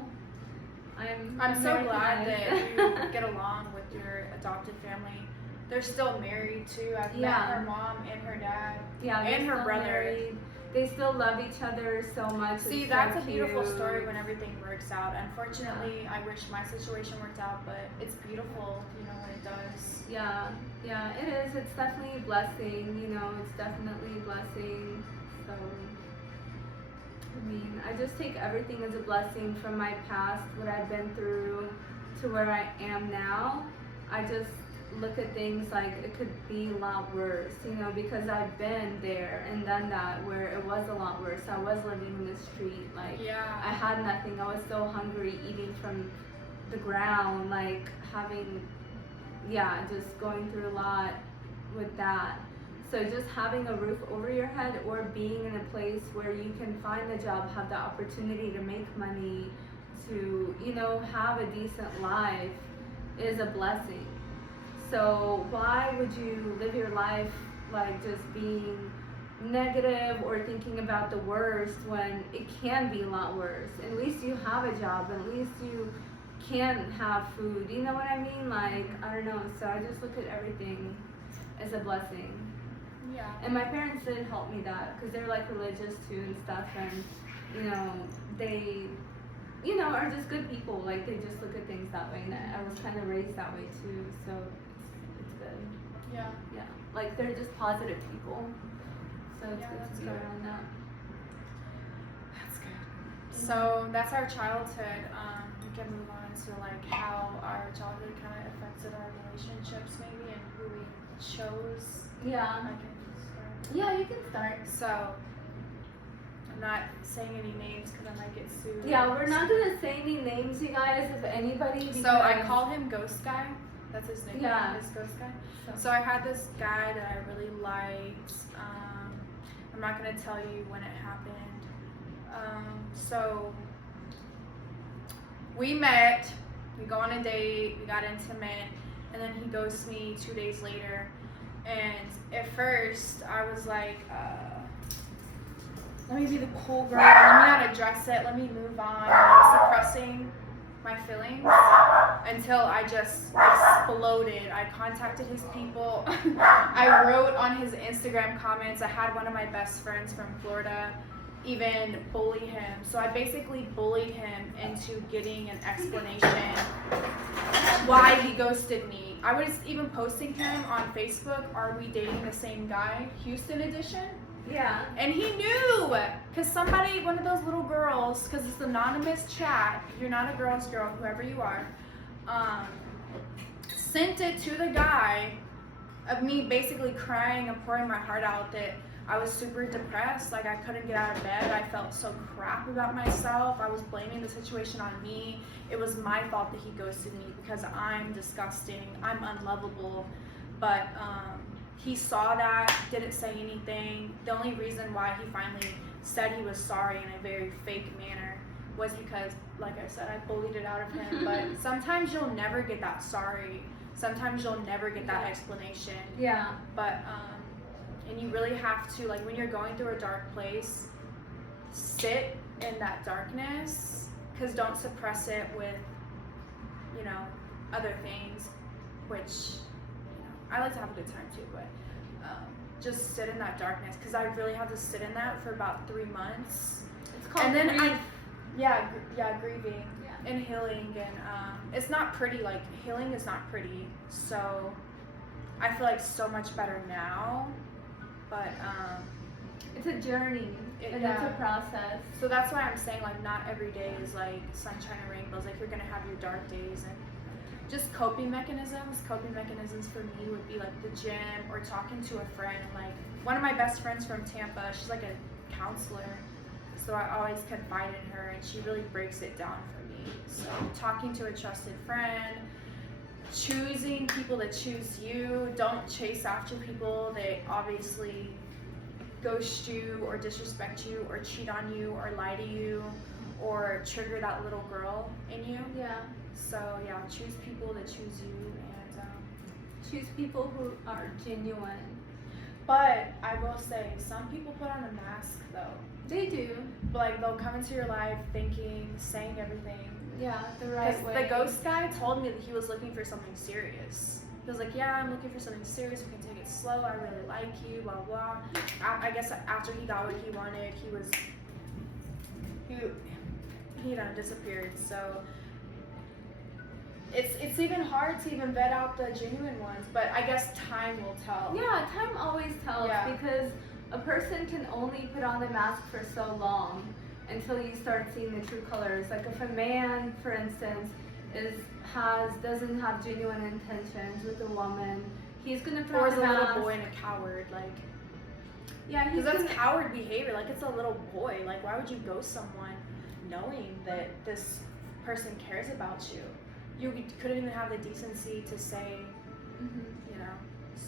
I'm so glad Americanized. that you get along with your adopted family. They're still married too. I've met Yeah. her mom and her dad. Yeah, they're And her still brother. married. They still love each other so much. See, It's that's so a beautiful cute. story when everything works out. Unfortunately, I wish my situation worked out, but it's beautiful, when it does. Yeah, it is. It's definitely a blessing, It's definitely a blessing. So, I mean, I just take everything as a blessing from my past, what I've been through, to where I am now. I just look at things like it could be a lot worse, you know, because I've been there and done that where it was a lot worse. I was living in the street, like I had nothing. I was so hungry, eating from the ground, like having, just going through a lot with that. So just having a roof over your head or being in a place where you can find a job, have the opportunity to make money, to, you know, have a decent life is a blessing. So why would you live your life like just being negative or thinking about the worst when it can be a lot worse? At least you have a job, at least you can have food, you know what I mean? Like, I don't know, so I just look at everything as a blessing. Yeah. And my parents did help me that, because they're like religious too and stuff, and you know, they, you know, are just good people. Like they just look at things that way, and I was kind of raised that way too, so it's good. Yeah. Yeah, like they're just positive people, so it's good to be good. around that. That's good. So that's our childhood. We can move on to like how our childhood kind of affected our relationships, maybe, and who we chose. Yeah. I can start. Yeah, you can start. So, I'm not saying any names because I might get sued. Yeah, we're not gonna say any names, you guys, if anybody. So I call him Ghost Guy. That's his nickname. Yeah. Is Ghost Guy. So I had this guy that I really liked. I'm not gonna tell you when it happened. So we met. We go on a date. We got intimate, and then he ghosts me 2 days later. And at first, I was like, let me be the cool girl. Let me not address it. Let me move on. I was suppressing my feelings until I just exploded. I contacted his people. I wrote on his Instagram comments. I had one of my best friends from Florida even bully him. So I basically bullied him into getting an explanation why he ghosted me. I was even posting him on Facebook, "Are we dating the same guy? Houston edition." Yeah. And he knew, because somebody, one of those little girls, because it's anonymous chat, you're not a girl's girl, whoever you are, sent it to the guy of me basically crying and pouring my heart out that I was super depressed, like I couldn't get out of bed, I felt so crap about myself, I was blaming the situation on me, it was my fault that he ghosted me because I'm disgusting, I'm unlovable, but he saw that, didn't say anything. The only reason why he finally said he was sorry in a very fake manner was because, like I said, I bullied it out of him, but sometimes you'll never get that sorry, sometimes you'll never get that explanation. Yeah. But, and you really have to, like when you're going through a dark place, sit in that darkness, because don't suppress it with, you know, other things, which, you know, I like to have a good time too, but just sit in that darkness, because I really had to sit in that for about 3 months. It's called and then grief. Grieving and healing, and it's not pretty, like healing is not pretty, so I feel like so much better now. But it's a journey, and it's a process. So that's why I'm saying, like, not every day is like sunshine and rainbows. Like, you're gonna have your dark days, and just coping mechanisms. Coping mechanisms for me would be like the gym or talking to a friend. Like one of my best friends from Tampa, she's like a counselor, so I always confide in her, and she really breaks it down for me. So talking to a trusted friend. Choosing people that choose you. Don't chase after people that obviously ghost you or disrespect you or cheat on you or lie to you or trigger that little girl in you. Yeah. So yeah, choose people that choose you, and choose people who are genuine. But I will say, some people put on a mask though. They do. But like they'll come into your life thinking, saying everything. Yeah, the right way. The ghost guy told me that he was looking for something serious. He was like, yeah, I'm looking for something serious. We can take it slow. I really like you, blah, blah. I guess after he got what he wanted, he disappeared. So it's even hard to even vet out the genuine ones. But I guess time will tell. Yeah, time always tells, because a person can only put on the mask for so long. until you start seeing the true colors. Like if a man, for instance, doesn't have genuine intentions with a woman, he's gonna put or on is a a little mask. boy and a coward, like. Yeah, he's Because that's coward behavior. Like, it's a little boy. Like, why would you ghost someone knowing that this person cares about you? You couldn't even have the decency to say, you know,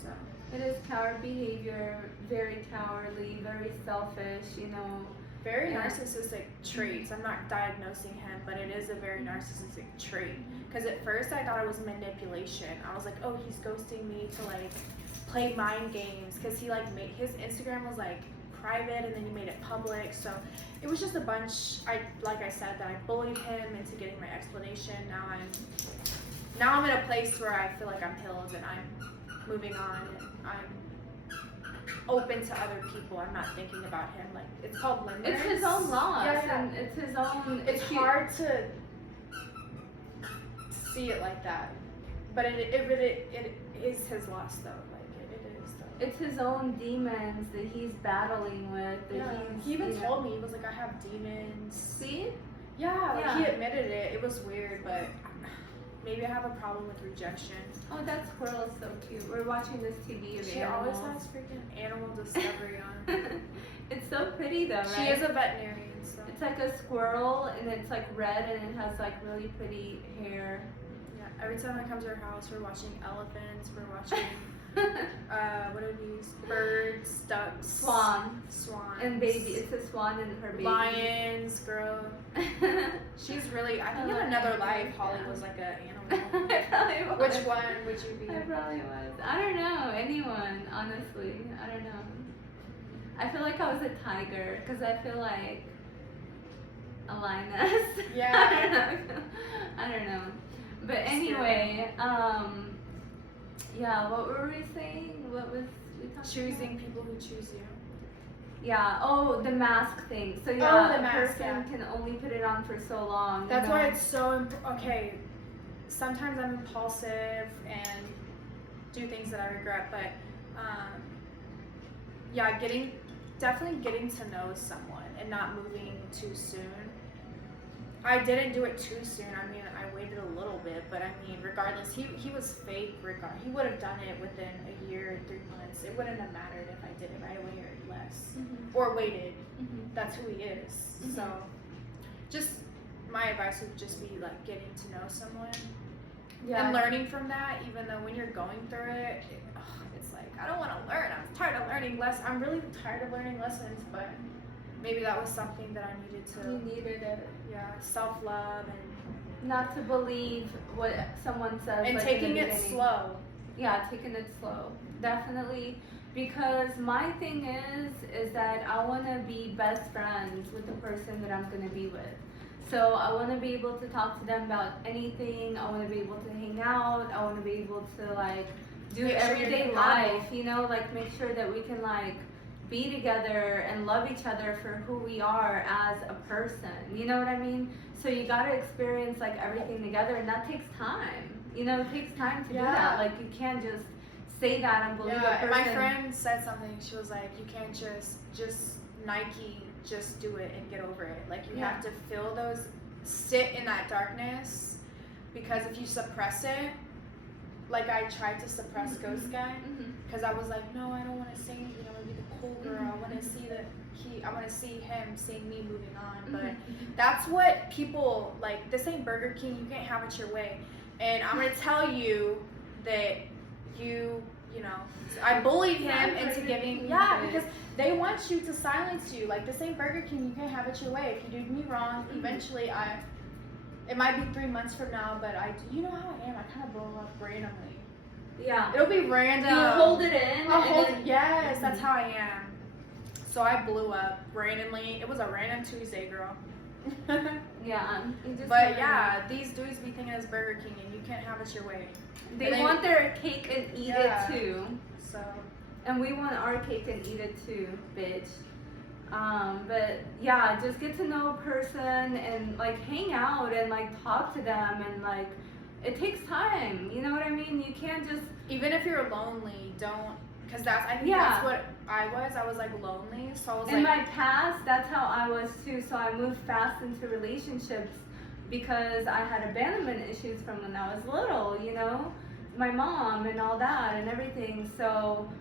so. It is coward behavior, very cowardly, very selfish, you know. Very Yeah. narcissistic traits. I'm not diagnosing him, but it is a very narcissistic trait. Because at first I thought it was manipulation. I was like, oh, he's ghosting me to like play mind games. Because he like made his Instagram was like private and then he made it public. So it was just a bunch. Like I said, that I bullied him into getting my explanation. Now I'm in a place where I feel like I'm healed and I'm moving on and I'm open to other people. I'm not thinking about him. Like, it's called limerence. It's his own loss, Yeah. and it's his own. It's hard to see it like that, but it is his loss though. Like it is though. It's his own demons that he's battling with. That He even told me, he was like, I have demons. See? Yeah, like Yeah. he admitted it. It was weird, but maybe I have a problem with rejection. Oh, that squirrel is so cute. We're watching this TV of She animals. always has freaking animal discovery on. It's so pretty though, right? She is a veterinarian, so. It's like a squirrel, and it's like red, and it has like really pretty hair. Yeah, every time I come to her house, we're watching elephants, we're watching, what are these? Birds, ducks. Swans. And baby, it's a swan and her baby. Lions, girl. She's really, I think in another life, Holly was like an animal. I probably was. Which one would you be? I probably was. I don't know, anyone, honestly. I don't know. I feel like I was a tiger, because I feel like a lioness. Yeah. I don't know. But anyway, yeah, what were we saying? What was we talking Choosing about? people who choose you. Yeah, oh, the mask thing. So Oh, yeah, the a mask, person can only put it on for so long. That's and why then- it's so okay. Sometimes I'm impulsive and do things that I regret, but yeah, definitely getting to know someone and not moving too soon. I didn't do it too soon. I mean, I waited a little bit, but I mean, regardless, he was fake. He would have done it within a year, 3 months. It wouldn't have mattered if I did it right away or less, or waited. That's who he is. So, just my advice would just be like getting to know someone and learning from that. Even though when you're going through it, it's like I don't want to learn. I'm tired of learning I'm really tired of learning lessons, but maybe that was something that I needed to. You needed it. Yeah, self-love and Not to believe what someone says. and like, taking in the it beginning. slow. Yeah, taking it slow. Definitely. Because my thing is that I want to be best friends with the person that I'm going to be with. So I want to be able to talk to them about anything. I want to be able to hang out. I want to be able to like do Make sure you're everyday compatible. life, you know, like make sure that we can like be together and love each other for who we are as a person. You know what I mean? So you got to experience like everything together, and that takes time. You know, it takes time to do that. Like you can't just say that and believe Yeah, a and person. my friend said something. She was like, you can't just Nike, just do it and get over it. Like you have to feel those, sit in that darkness, because if you suppress it, like I tried to suppress Ghost Guy, because I was like, no, I don't want to say anything. I want to be the cool girl. I want to see I want to see him seeing me moving on. But that's what people like. This ain't Burger King. You can't have it your way. And I'm gonna tell you that you know, I bullied him into giving, because they want you to silence you. Like, this ain't Burger King, you can't have it your way. If you do me wrong, eventually it might be 3 months from now, but you know how I am, I kind of blow up randomly. Yeah. It'll be random. You hold it in. I'll and hold then- it, yes, that's how I am. So I blew up randomly. It was a random Tuesday, girl. Yeah. You just But never yeah, these dudes be thinking it's Burger King and you can't have it your way. know. They and want their cake and eat it too. So And we want our cake and eat it too, bitch. But yeah, just get to know a person and like hang out and like talk to them, and like it takes time. You know what I mean? You can't just even if you're lonely, don't Because I think that's what I was like lonely. So I was in my past, that's how I was too. So I moved fast into relationships because I had abandonment issues from when I was little, you know, my mom and all that and everything. So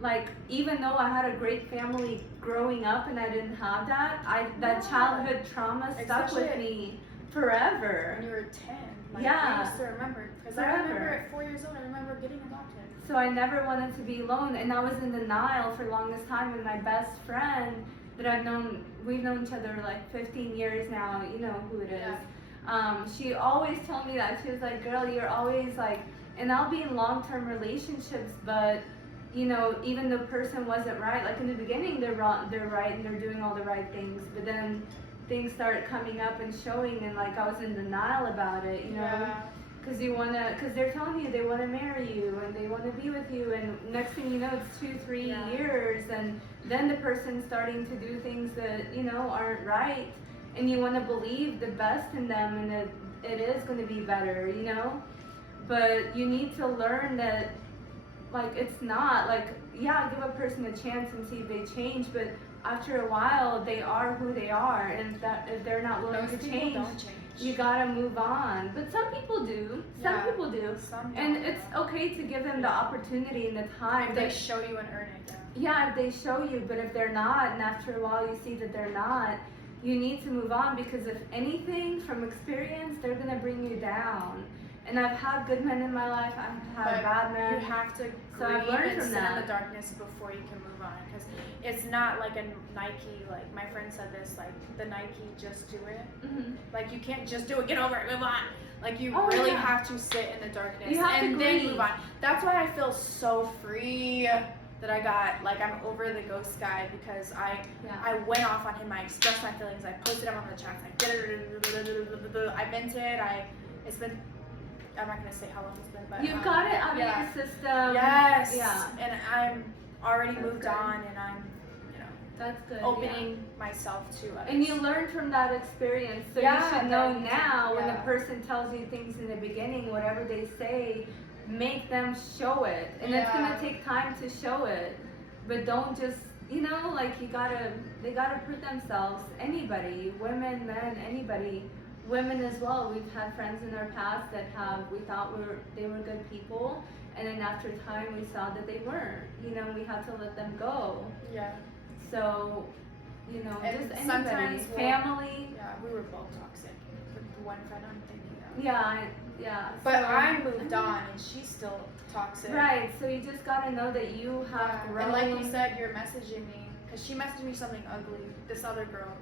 like, even though I had a great family growing up and I didn't have that, that childhood trauma stuck with me forever. When you were 10. Like, yeah. I used to remember. Because I remember at 4 years old, I remember getting adopted. So I never wanted to be alone, and I was in denial for the longest time. And my best friend that we've known each other like 15 years now, you know who it is. Yeah. She always told me that. She was like, girl, you're always like, and I'll be in long-term relationships, but you know, even the person wasn't right. Like in the beginning, they're right and they're doing all the right things, but then things started coming up and showing, and like I was in denial about it, you know. Yeah. Because they're telling you they want to marry you and they want to be with you, and next thing you know, it's 2-3 years, and then the person's starting to do things that, you know, aren't right, and you want to believe the best in them and that it is going to be better, you know. But you need to learn that, like, it's not like, yeah, give a person a chance and see if they change, but after a while, they are who they are, and if they're not willing to change, you gotta move on. But some people do. Some people do. And it's okay to give them the opportunity and the time. If they show you and earn it. Yeah, if they show you, but if they're not, and after a while you see that they're not, you need to move on, because if anything, from experience, they're gonna bring you down. And I've had good men in my life, I've had bad men. You have to I've learned from sit that. in the darkness before you can move on. Because it's not like a Nike, like my friend said this, like the Nike just do it. Mm-hmm. Like you can't just do it, get over it, move on. Like you really have to sit in the darkness and then move on. That's why I feel so free that I got, like, I'm over the ghost guy, because I went off on him, I expressed my feelings, I posted him on the chats, I vented, it's been, I'm not gonna say how long it's been, but you've got it out of your system. Yes. Yeah. And I'm already moved on, and I'm, you know, that's good. Opening myself to others. And you learn from that experience, so you should know now when a person tells you things in the beginning, whatever they say, make them show it, and it's gonna take time to show it. But don't just, you know, like they gotta put themselves. Anybody, women, men, anybody. Women as well. We've had friends in our past that we thought they were good people, and then after time we saw that they weren't. You know, we had to let them go. Yeah. So, you know, and just anybody, family. Yeah, we were both toxic. With the one friend I'm thinking of. Yeah. But so, I moved on, and she's still toxic. Right. So you just gotta know that you have grown. And like you said, you're messaging me, because she messaged me something ugly. This other girl,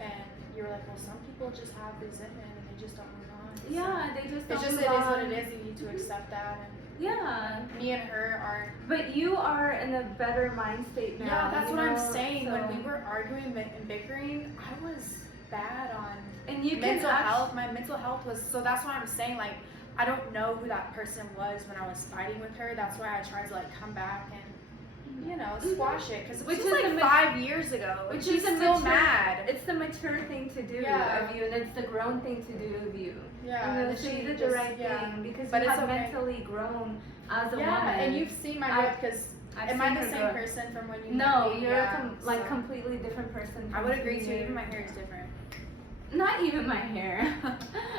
and you were like, well, some people just have resentment and they just don't move on. Yeah, they just don't move on. It is what it is. You need to accept that. And me and her are. But you are in a better mind state now. Yeah, that's what I'm saying. So. When we were arguing and bickering, I was bad on mental health. My mental health was, so that's why I'm saying, like, I don't know who that person was when I was fighting with her. That's why I tried to, like, come back and, you know, squash it, because it was like 5 years ago, which she's still mad. It's the mature thing to do of you, and it's the grown thing to do of you. Yeah, you know, so you did the right thing, because you have mentally grown as a woman. And you've seen my growth, because am I the same person from when you met me? No, you're a completely different person. I would agree too. Even my hair is different. Not even my hair.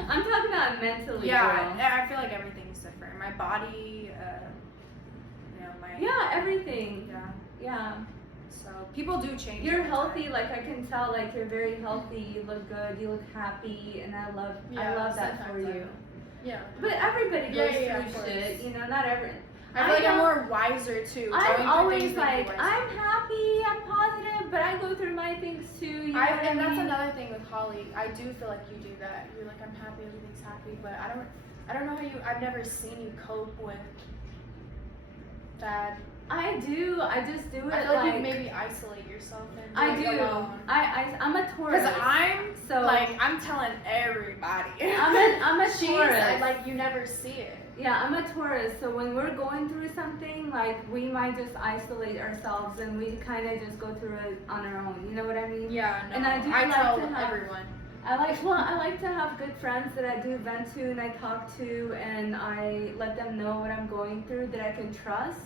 I'm talking about mentally. Yeah, I feel like everything's different. My body, you know, my everything. Yeah. So people do change. You're healthy, like I can tell. Like you're very healthy. You look good. You look happy, and I love that for you. Yeah. But everybody goes through shit. You know, not every. I feel like I'm more wiser too. I'm always like, I'm happy, I'm positive, but I go through my things too. You know and that's another thing with Holly. I do feel like you do that. You're like, I'm happy, everything's happy, but I don't know how I've never seen you cope with that. I do. I just do it. I feel like you maybe isolate yourself and alone. I'm a Taurus. Because I'm telling everybody. I'm a Taurus. Like you never see it. Yeah, I'm a Taurus, so when we're going through something, like, we might just isolate ourselves and we kind of just go through it on our own, you know what I mean? Yeah, no, and I tell everyone. I like to have good friends that I do vent to and I talk to, and I let them know what I'm going through, that I can trust.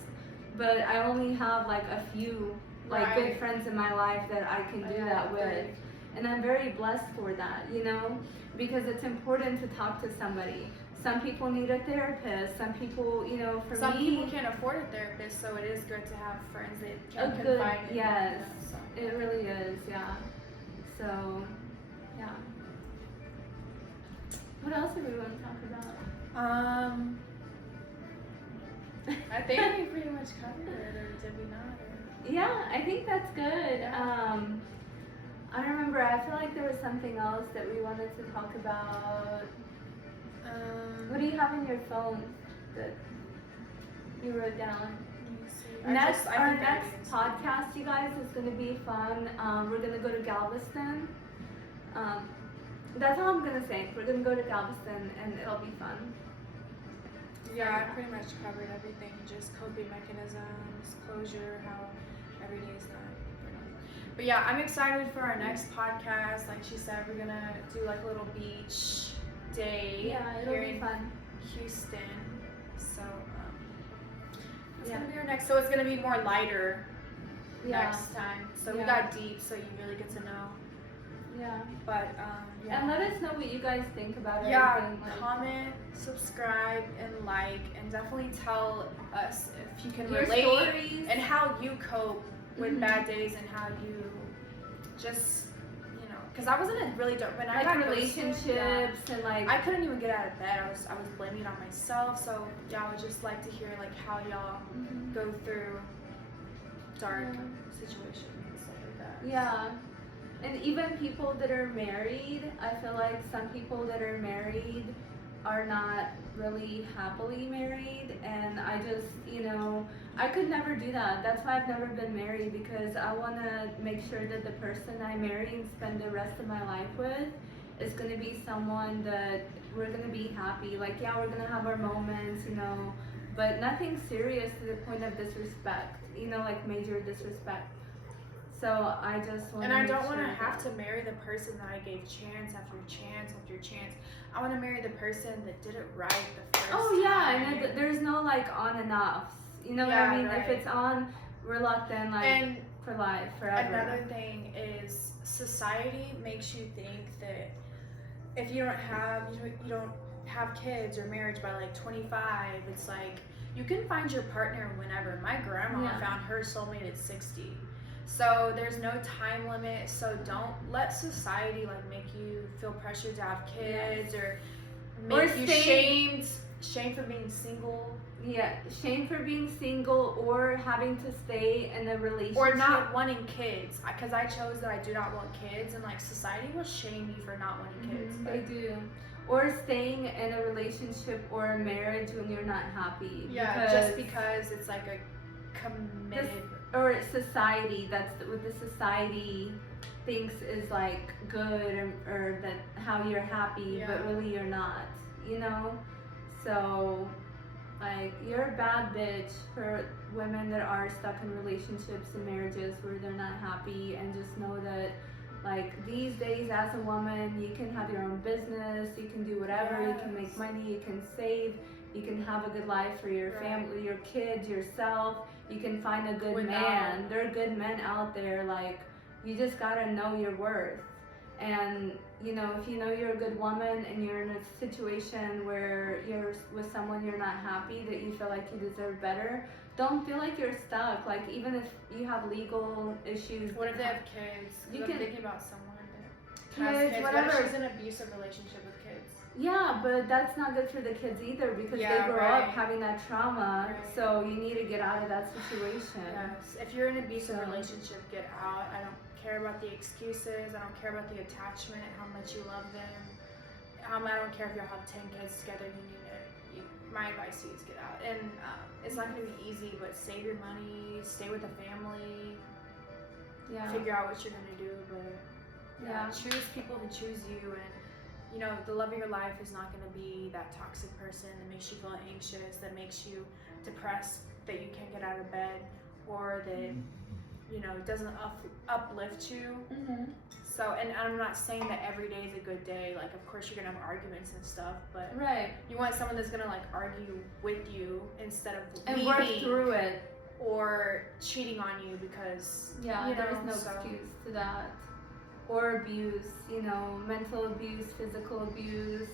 but I only have like a few like good friends in my life that I can do that with. And I'm very blessed for that, you know, because it's important to talk to somebody. Some people need a therapist. Some people, you know, for some me, people can't afford a therapist, so it is good to have friends that can good, confide in. yes, You, so. it really is, yeah. So, yeah. What else do we want to talk about? I think we pretty much covered it, or did we not? Or... Yeah, I think that's good. I remember, I feel like there was something else that we wanted to talk about. What do you have in your phone that you wrote down? Our next podcast, you guys, is going to be fun. We're going to go to Galveston. That's all I'm going to say. We're going to go to Galveston, and it'll be fun. Yeah, I pretty much covered everything. Just coping mechanisms, closure, how every day is not. But yeah, I'm excited for our next podcast. Like she said, we're gonna do like a little beach day. Yeah, it'll be fun. Houston. So it's gonna be our next. So it's gonna be more lighter next time. So we got deep, so you really get to know. Yeah. But yeah. And let us know what you guys think about it. Yeah, comment, subscribe, and like, and definitely tell us if you can relate stories. And how you cope with bad days and how you just, you know, because I was in a really dark, when I got relationships and like I couldn't even get out of bed. I was blaming it on myself. So yeah, I would just like to hear like how y'all go through dark situations and stuff like that. Yeah. And even people that are married, I feel like some people that are married are not really happily married, and I just, you know, I could never do that. That's why I've never been married, because I want to make sure that the person I marry and spend the rest of my life with is going to be someone that we're going to be happy. Like, yeah, we're going to have our moments, you know, but nothing serious to the point of disrespect, you know, like major disrespect. So I just want to. And I don't want to have to marry the person that I gave chance after chance after chance. I want to marry the person that did it right the first time. Oh yeah, and there's no like on and offs. You know what I mean? Right. If it's on, we're locked in like and for life, forever. Another thing is society makes you think that if you don't have kids or marriage by like 25, it's like you can find your partner whenever. My grandma found her soulmate at 60. So there's no time limit. So don't let society like make you feel pressured to have kids or make you shamed for being single. Yeah, shame for being single or having to stay in a relationship. Or not wanting kids. Because I chose that I do not want kids, and like society will shame you for not wanting kids. They do. Or staying in a relationship or a marriage when you're not happy. Yeah, just because it's like a committed... Or society, that's what the society thinks is like good, or that how you're happy, but really you're not, you know? So, like, you're a bad bitch for women that are stuck in relationships and marriages where they're not happy, and just know that, like, these days as a woman, you can have your own business, you can do whatever, you can make money, you can save, you can have a good life for your family, your kids, yourself. You can find a good man. There are good men out there. Like, you just gotta know your worth. And, you know, if you know you're a good woman and you're in a situation where you're with someone you're not happy, that you feel like you deserve better, don't feel like you're stuck. Like, even if you have legal issues. What if they have kids? You can think about someone that has kids, whatever. What if she's in an abusive relationship with kids? Yeah, but that's not good for the kids either, because they grow up having that trauma. So you need to get out of that situation. Yes. If you're in an abusive relationship, get out. I don't care about the excuses. I don't care about the attachment, how much you love them. I don't care if you have 10 kids together. My advice to you is get out. And it's not going to be easy, but save your money, stay with the family. Figure out what you're going to do, but choose people who choose you. And you know, the love of your life is not going to be that toxic person that makes you feel anxious, that makes you depressed, that you can't get out of bed, or that, you know, doesn't uplift you. So, and I'm not saying that every day is a good day. Like, of course, you're going to have arguments and stuff, but you want someone that's going to, like, argue with you instead of and work through it. or cheating on you because there's no excuse to that. Or abuse, mental abuse, physical abuse,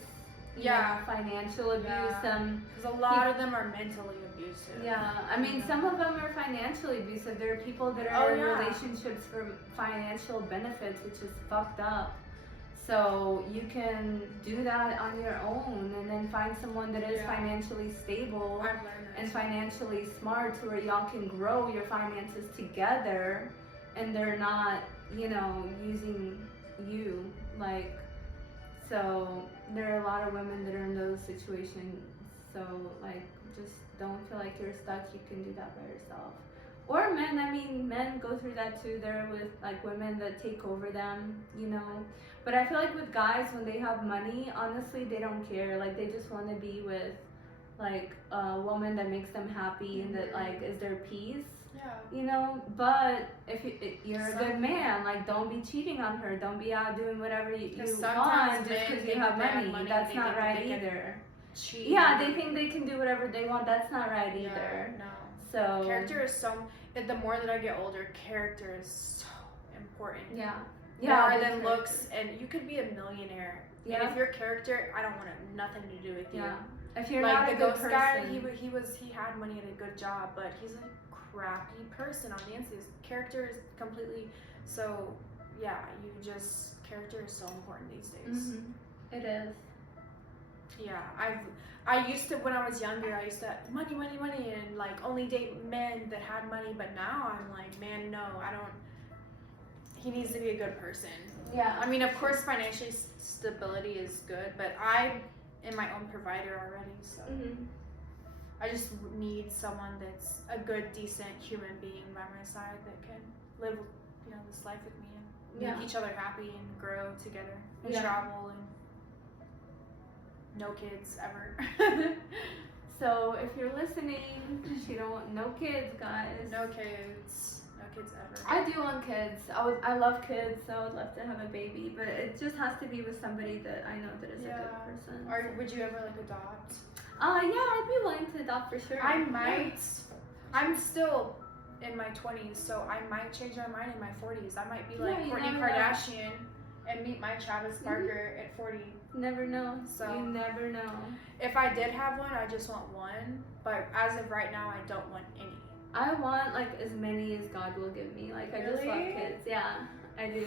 financial abuse. Because a lot of them are mentally abusive. Yeah, I mean, some of them are financially abusive. There are people that are in relationships for financial benefits, which is fucked up. So you can do that on your own and then find someone that is financially stable and financially smart to where y'all can grow your finances together and they're not, using you. Like, so there are a lot of women that are in those situations. So, like, just don't feel like you're stuck. You can do that by yourself. Or men, I mean, men go through that too. They're with, like, women that take over them, But I feel like with guys, when they have money, honestly, they don't care. Like, they just want to be with, like, a woman that makes them happy and that, like, is their peace. Yeah. But if you're a good man, like, don't be cheating on her. Don't be out doing whatever you want just because you have money. That's not right either. Yeah, they think they can do whatever they want. That's not right either. No. So character is the more that I get older, character is so important. Yeah. More than looks, and you could be a millionaire. Yeah. And if your character, I don't want nothing to do with you. Yeah. If you're like not the a good ghost person, guy, he had money and a good job, but he's a crappy person on the inside. His character is completely so. Yeah, character is so important these days. Mm-hmm. It is. Yeah, I used to, when I was younger, I used to money, and like only date men that had money. But now I'm like, man, no, I don't. He needs to be a good person. Yeah. I mean, of course, financially stability is good, but I am my own provider already, so I just need someone that's a good, decent human being by my side that can live, this life with me and make each other happy and grow together and travel and. No kids ever. So if you're listening, no kids, guys. No kids ever. I do want kids. I love kids, so I would love to have a baby, but it just has to be with somebody that I know that is a good person. Or would you ever adopt? Yeah, I'd be willing to adopt for sure. I might. I'm still in my 20s, so I might change my mind in my 40s. I might be like Kourtney Kardashian and meet my Travis Barker at 40. Never know. So you never know. If I did have one, I just want one. But as of right now, I don't want any. I want as many as God will give me. I just love kids. Yeah, I do.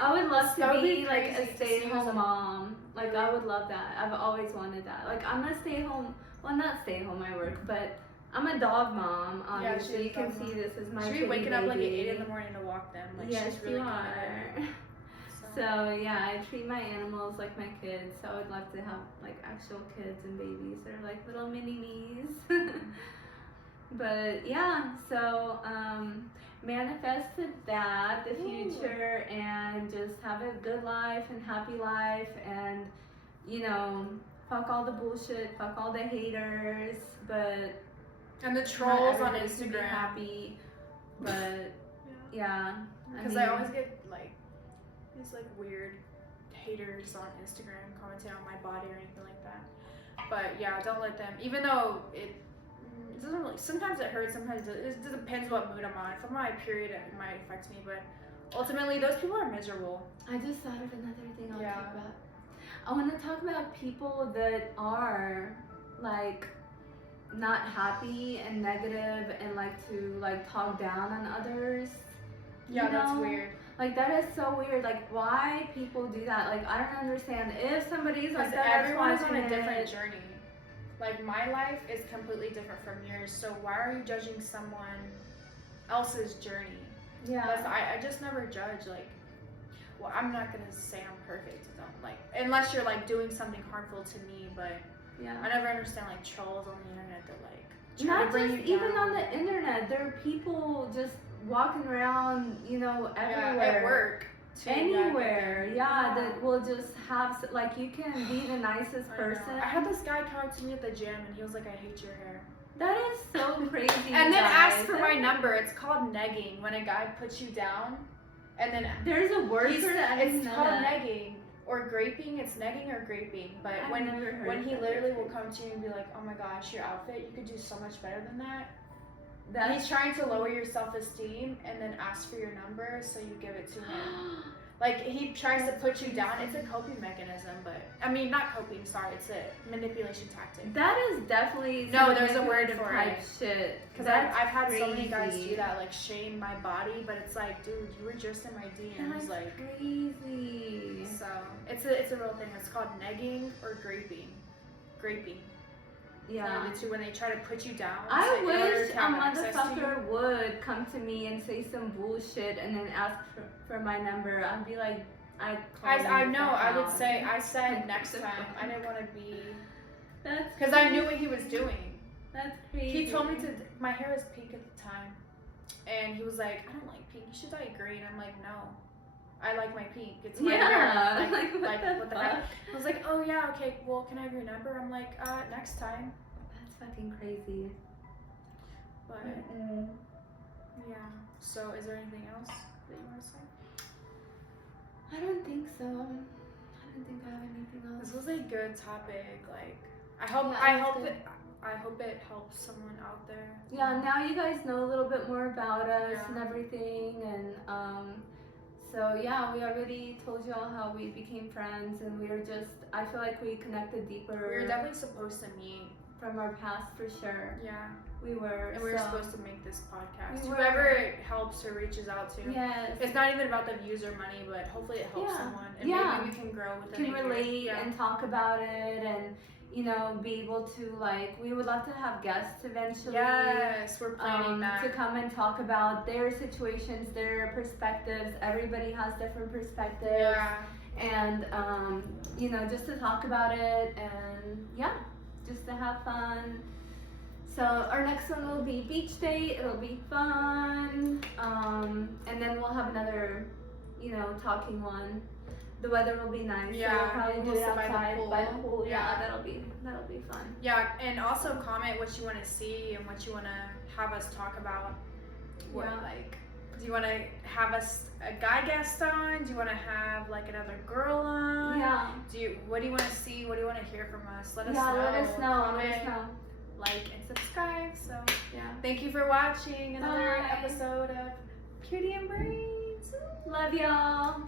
I would love to be a stay-at-home mom. I would love that. I've always wanted that. I'm a stay-home. Well, not stay-home. I work, but I'm a dog mom. Obviously, you can see this is my. She'll be waking up at 8 in the morning to walk them. Yes, she's really you are. So yeah, I treat my animals like my kids. So I would love to have actual kids and babies. They're like little mini me's. But yeah, so manifested that the future and just have a good life and happy life and fuck all the bullshit, fuck all the haters, but and the trolls on Instagram. Be happy, but yeah, because I always get these weird haters on Instagram commenting on my body or anything like that. But yeah, don't let them. Even though it doesn't really. Sometimes it hurts. Sometimes it just depends what mood I'm on. If I'm on my period, it might affect me. But ultimately, those people are miserable. I just thought of another thing I'll talk about. I want to talk about people that are not happy and negative and to talk down on others. Yeah, that's weird. That is so weird. Why people do that? I don't understand. If somebody's like that, everyone is on a different journey. My life is completely different from yours. So why are you judging someone else's journey? Yeah. I just never judge. Well, I'm not gonna say I'm perfect. Unless you're doing something harmful to me. But I never understand trolls on the internet that try to bring you down. Even on the internet, there are people just walking around, everywhere. At work. Too, anywhere, that will just have, you can be the nicest person. I had this guy come up to me at the gym and he was like, I hate your hair. That is so crazy. And then asked for my number. It's called negging, when a guy puts you down. And then there's a word for that. It's called negging. Or graping. It's negging or graping. But when he literally will come to you and be like, oh my gosh, your outfit, you could do so much better than that. He's trying to lower your self-esteem and then ask for your number so you give it to him. Like, he tries to put you down. It's a coping mechanism, but I mean, not coping. Sorry, it's a manipulation tactic. That is definitely no. There's a word for type it. Shit. Because I've had so many guys do that, like shame my body, but it's like, dude, you were just in my DMs. That's like crazy. So it's a real thing. It's called negging or graping. Yeah. The two, when they try to put you down. I wish a motherfucker would come to me and say some bullshit and then ask for my number. I'd be like, I know. I would say. I said next time. I didn't want to be. That's because I knew what he was doing. That's crazy. He told me to. My hair was pink at the time, and he was like, "I don't like pink. You should dye green." I'm like, "No, I like my pink. It's my hair." Like what the heck? I was like, "Oh yeah, okay. Well, can I have your number?" I'm like, next time." That's fucking crazy. But yeah. So, is there anything else that you want to say? I don't think so. I don't think I have anything else. This was a good topic. Like, I hope it helps someone out there. Yeah, now you guys know a little bit more about us and everything, and so yeah, we already told you all how we became friends, and we were just, I feel like we connected deeper. We were definitely supposed to meet. From our past, for sure. Yeah. We were. And we were supposed to make this podcast. We Whoever it helps or reaches out to. Yes. It's not even about the views or money, but hopefully it helps someone. And maybe we can grow with it. Can relate and talk about it, and you know, be able to, like, we would love to have guests eventually. Yes, we're planning that. To come and talk about their situations, their perspectives. Everybody has different perspectives. Yeah. And you know, just to talk about it, and just to have fun. So our next one will be beach date. It'll be fun. And then we'll have another, you know, talking one. The weather will be nice. Yeah, so we'll probably do it outside by the pool. Yeah, that'll be fun. Yeah, and also comment what you want to see and what you want to have us talk about. What like, do you want to have us a guy guest on? Do you want to have like another girl on? Yeah. What do you want to see? What do you want to hear from us? Let us know. Let us know. Comment, Let us know. like and subscribe. So yeah. Thank you for watching another episode of Beauty and Brains. Love y'all.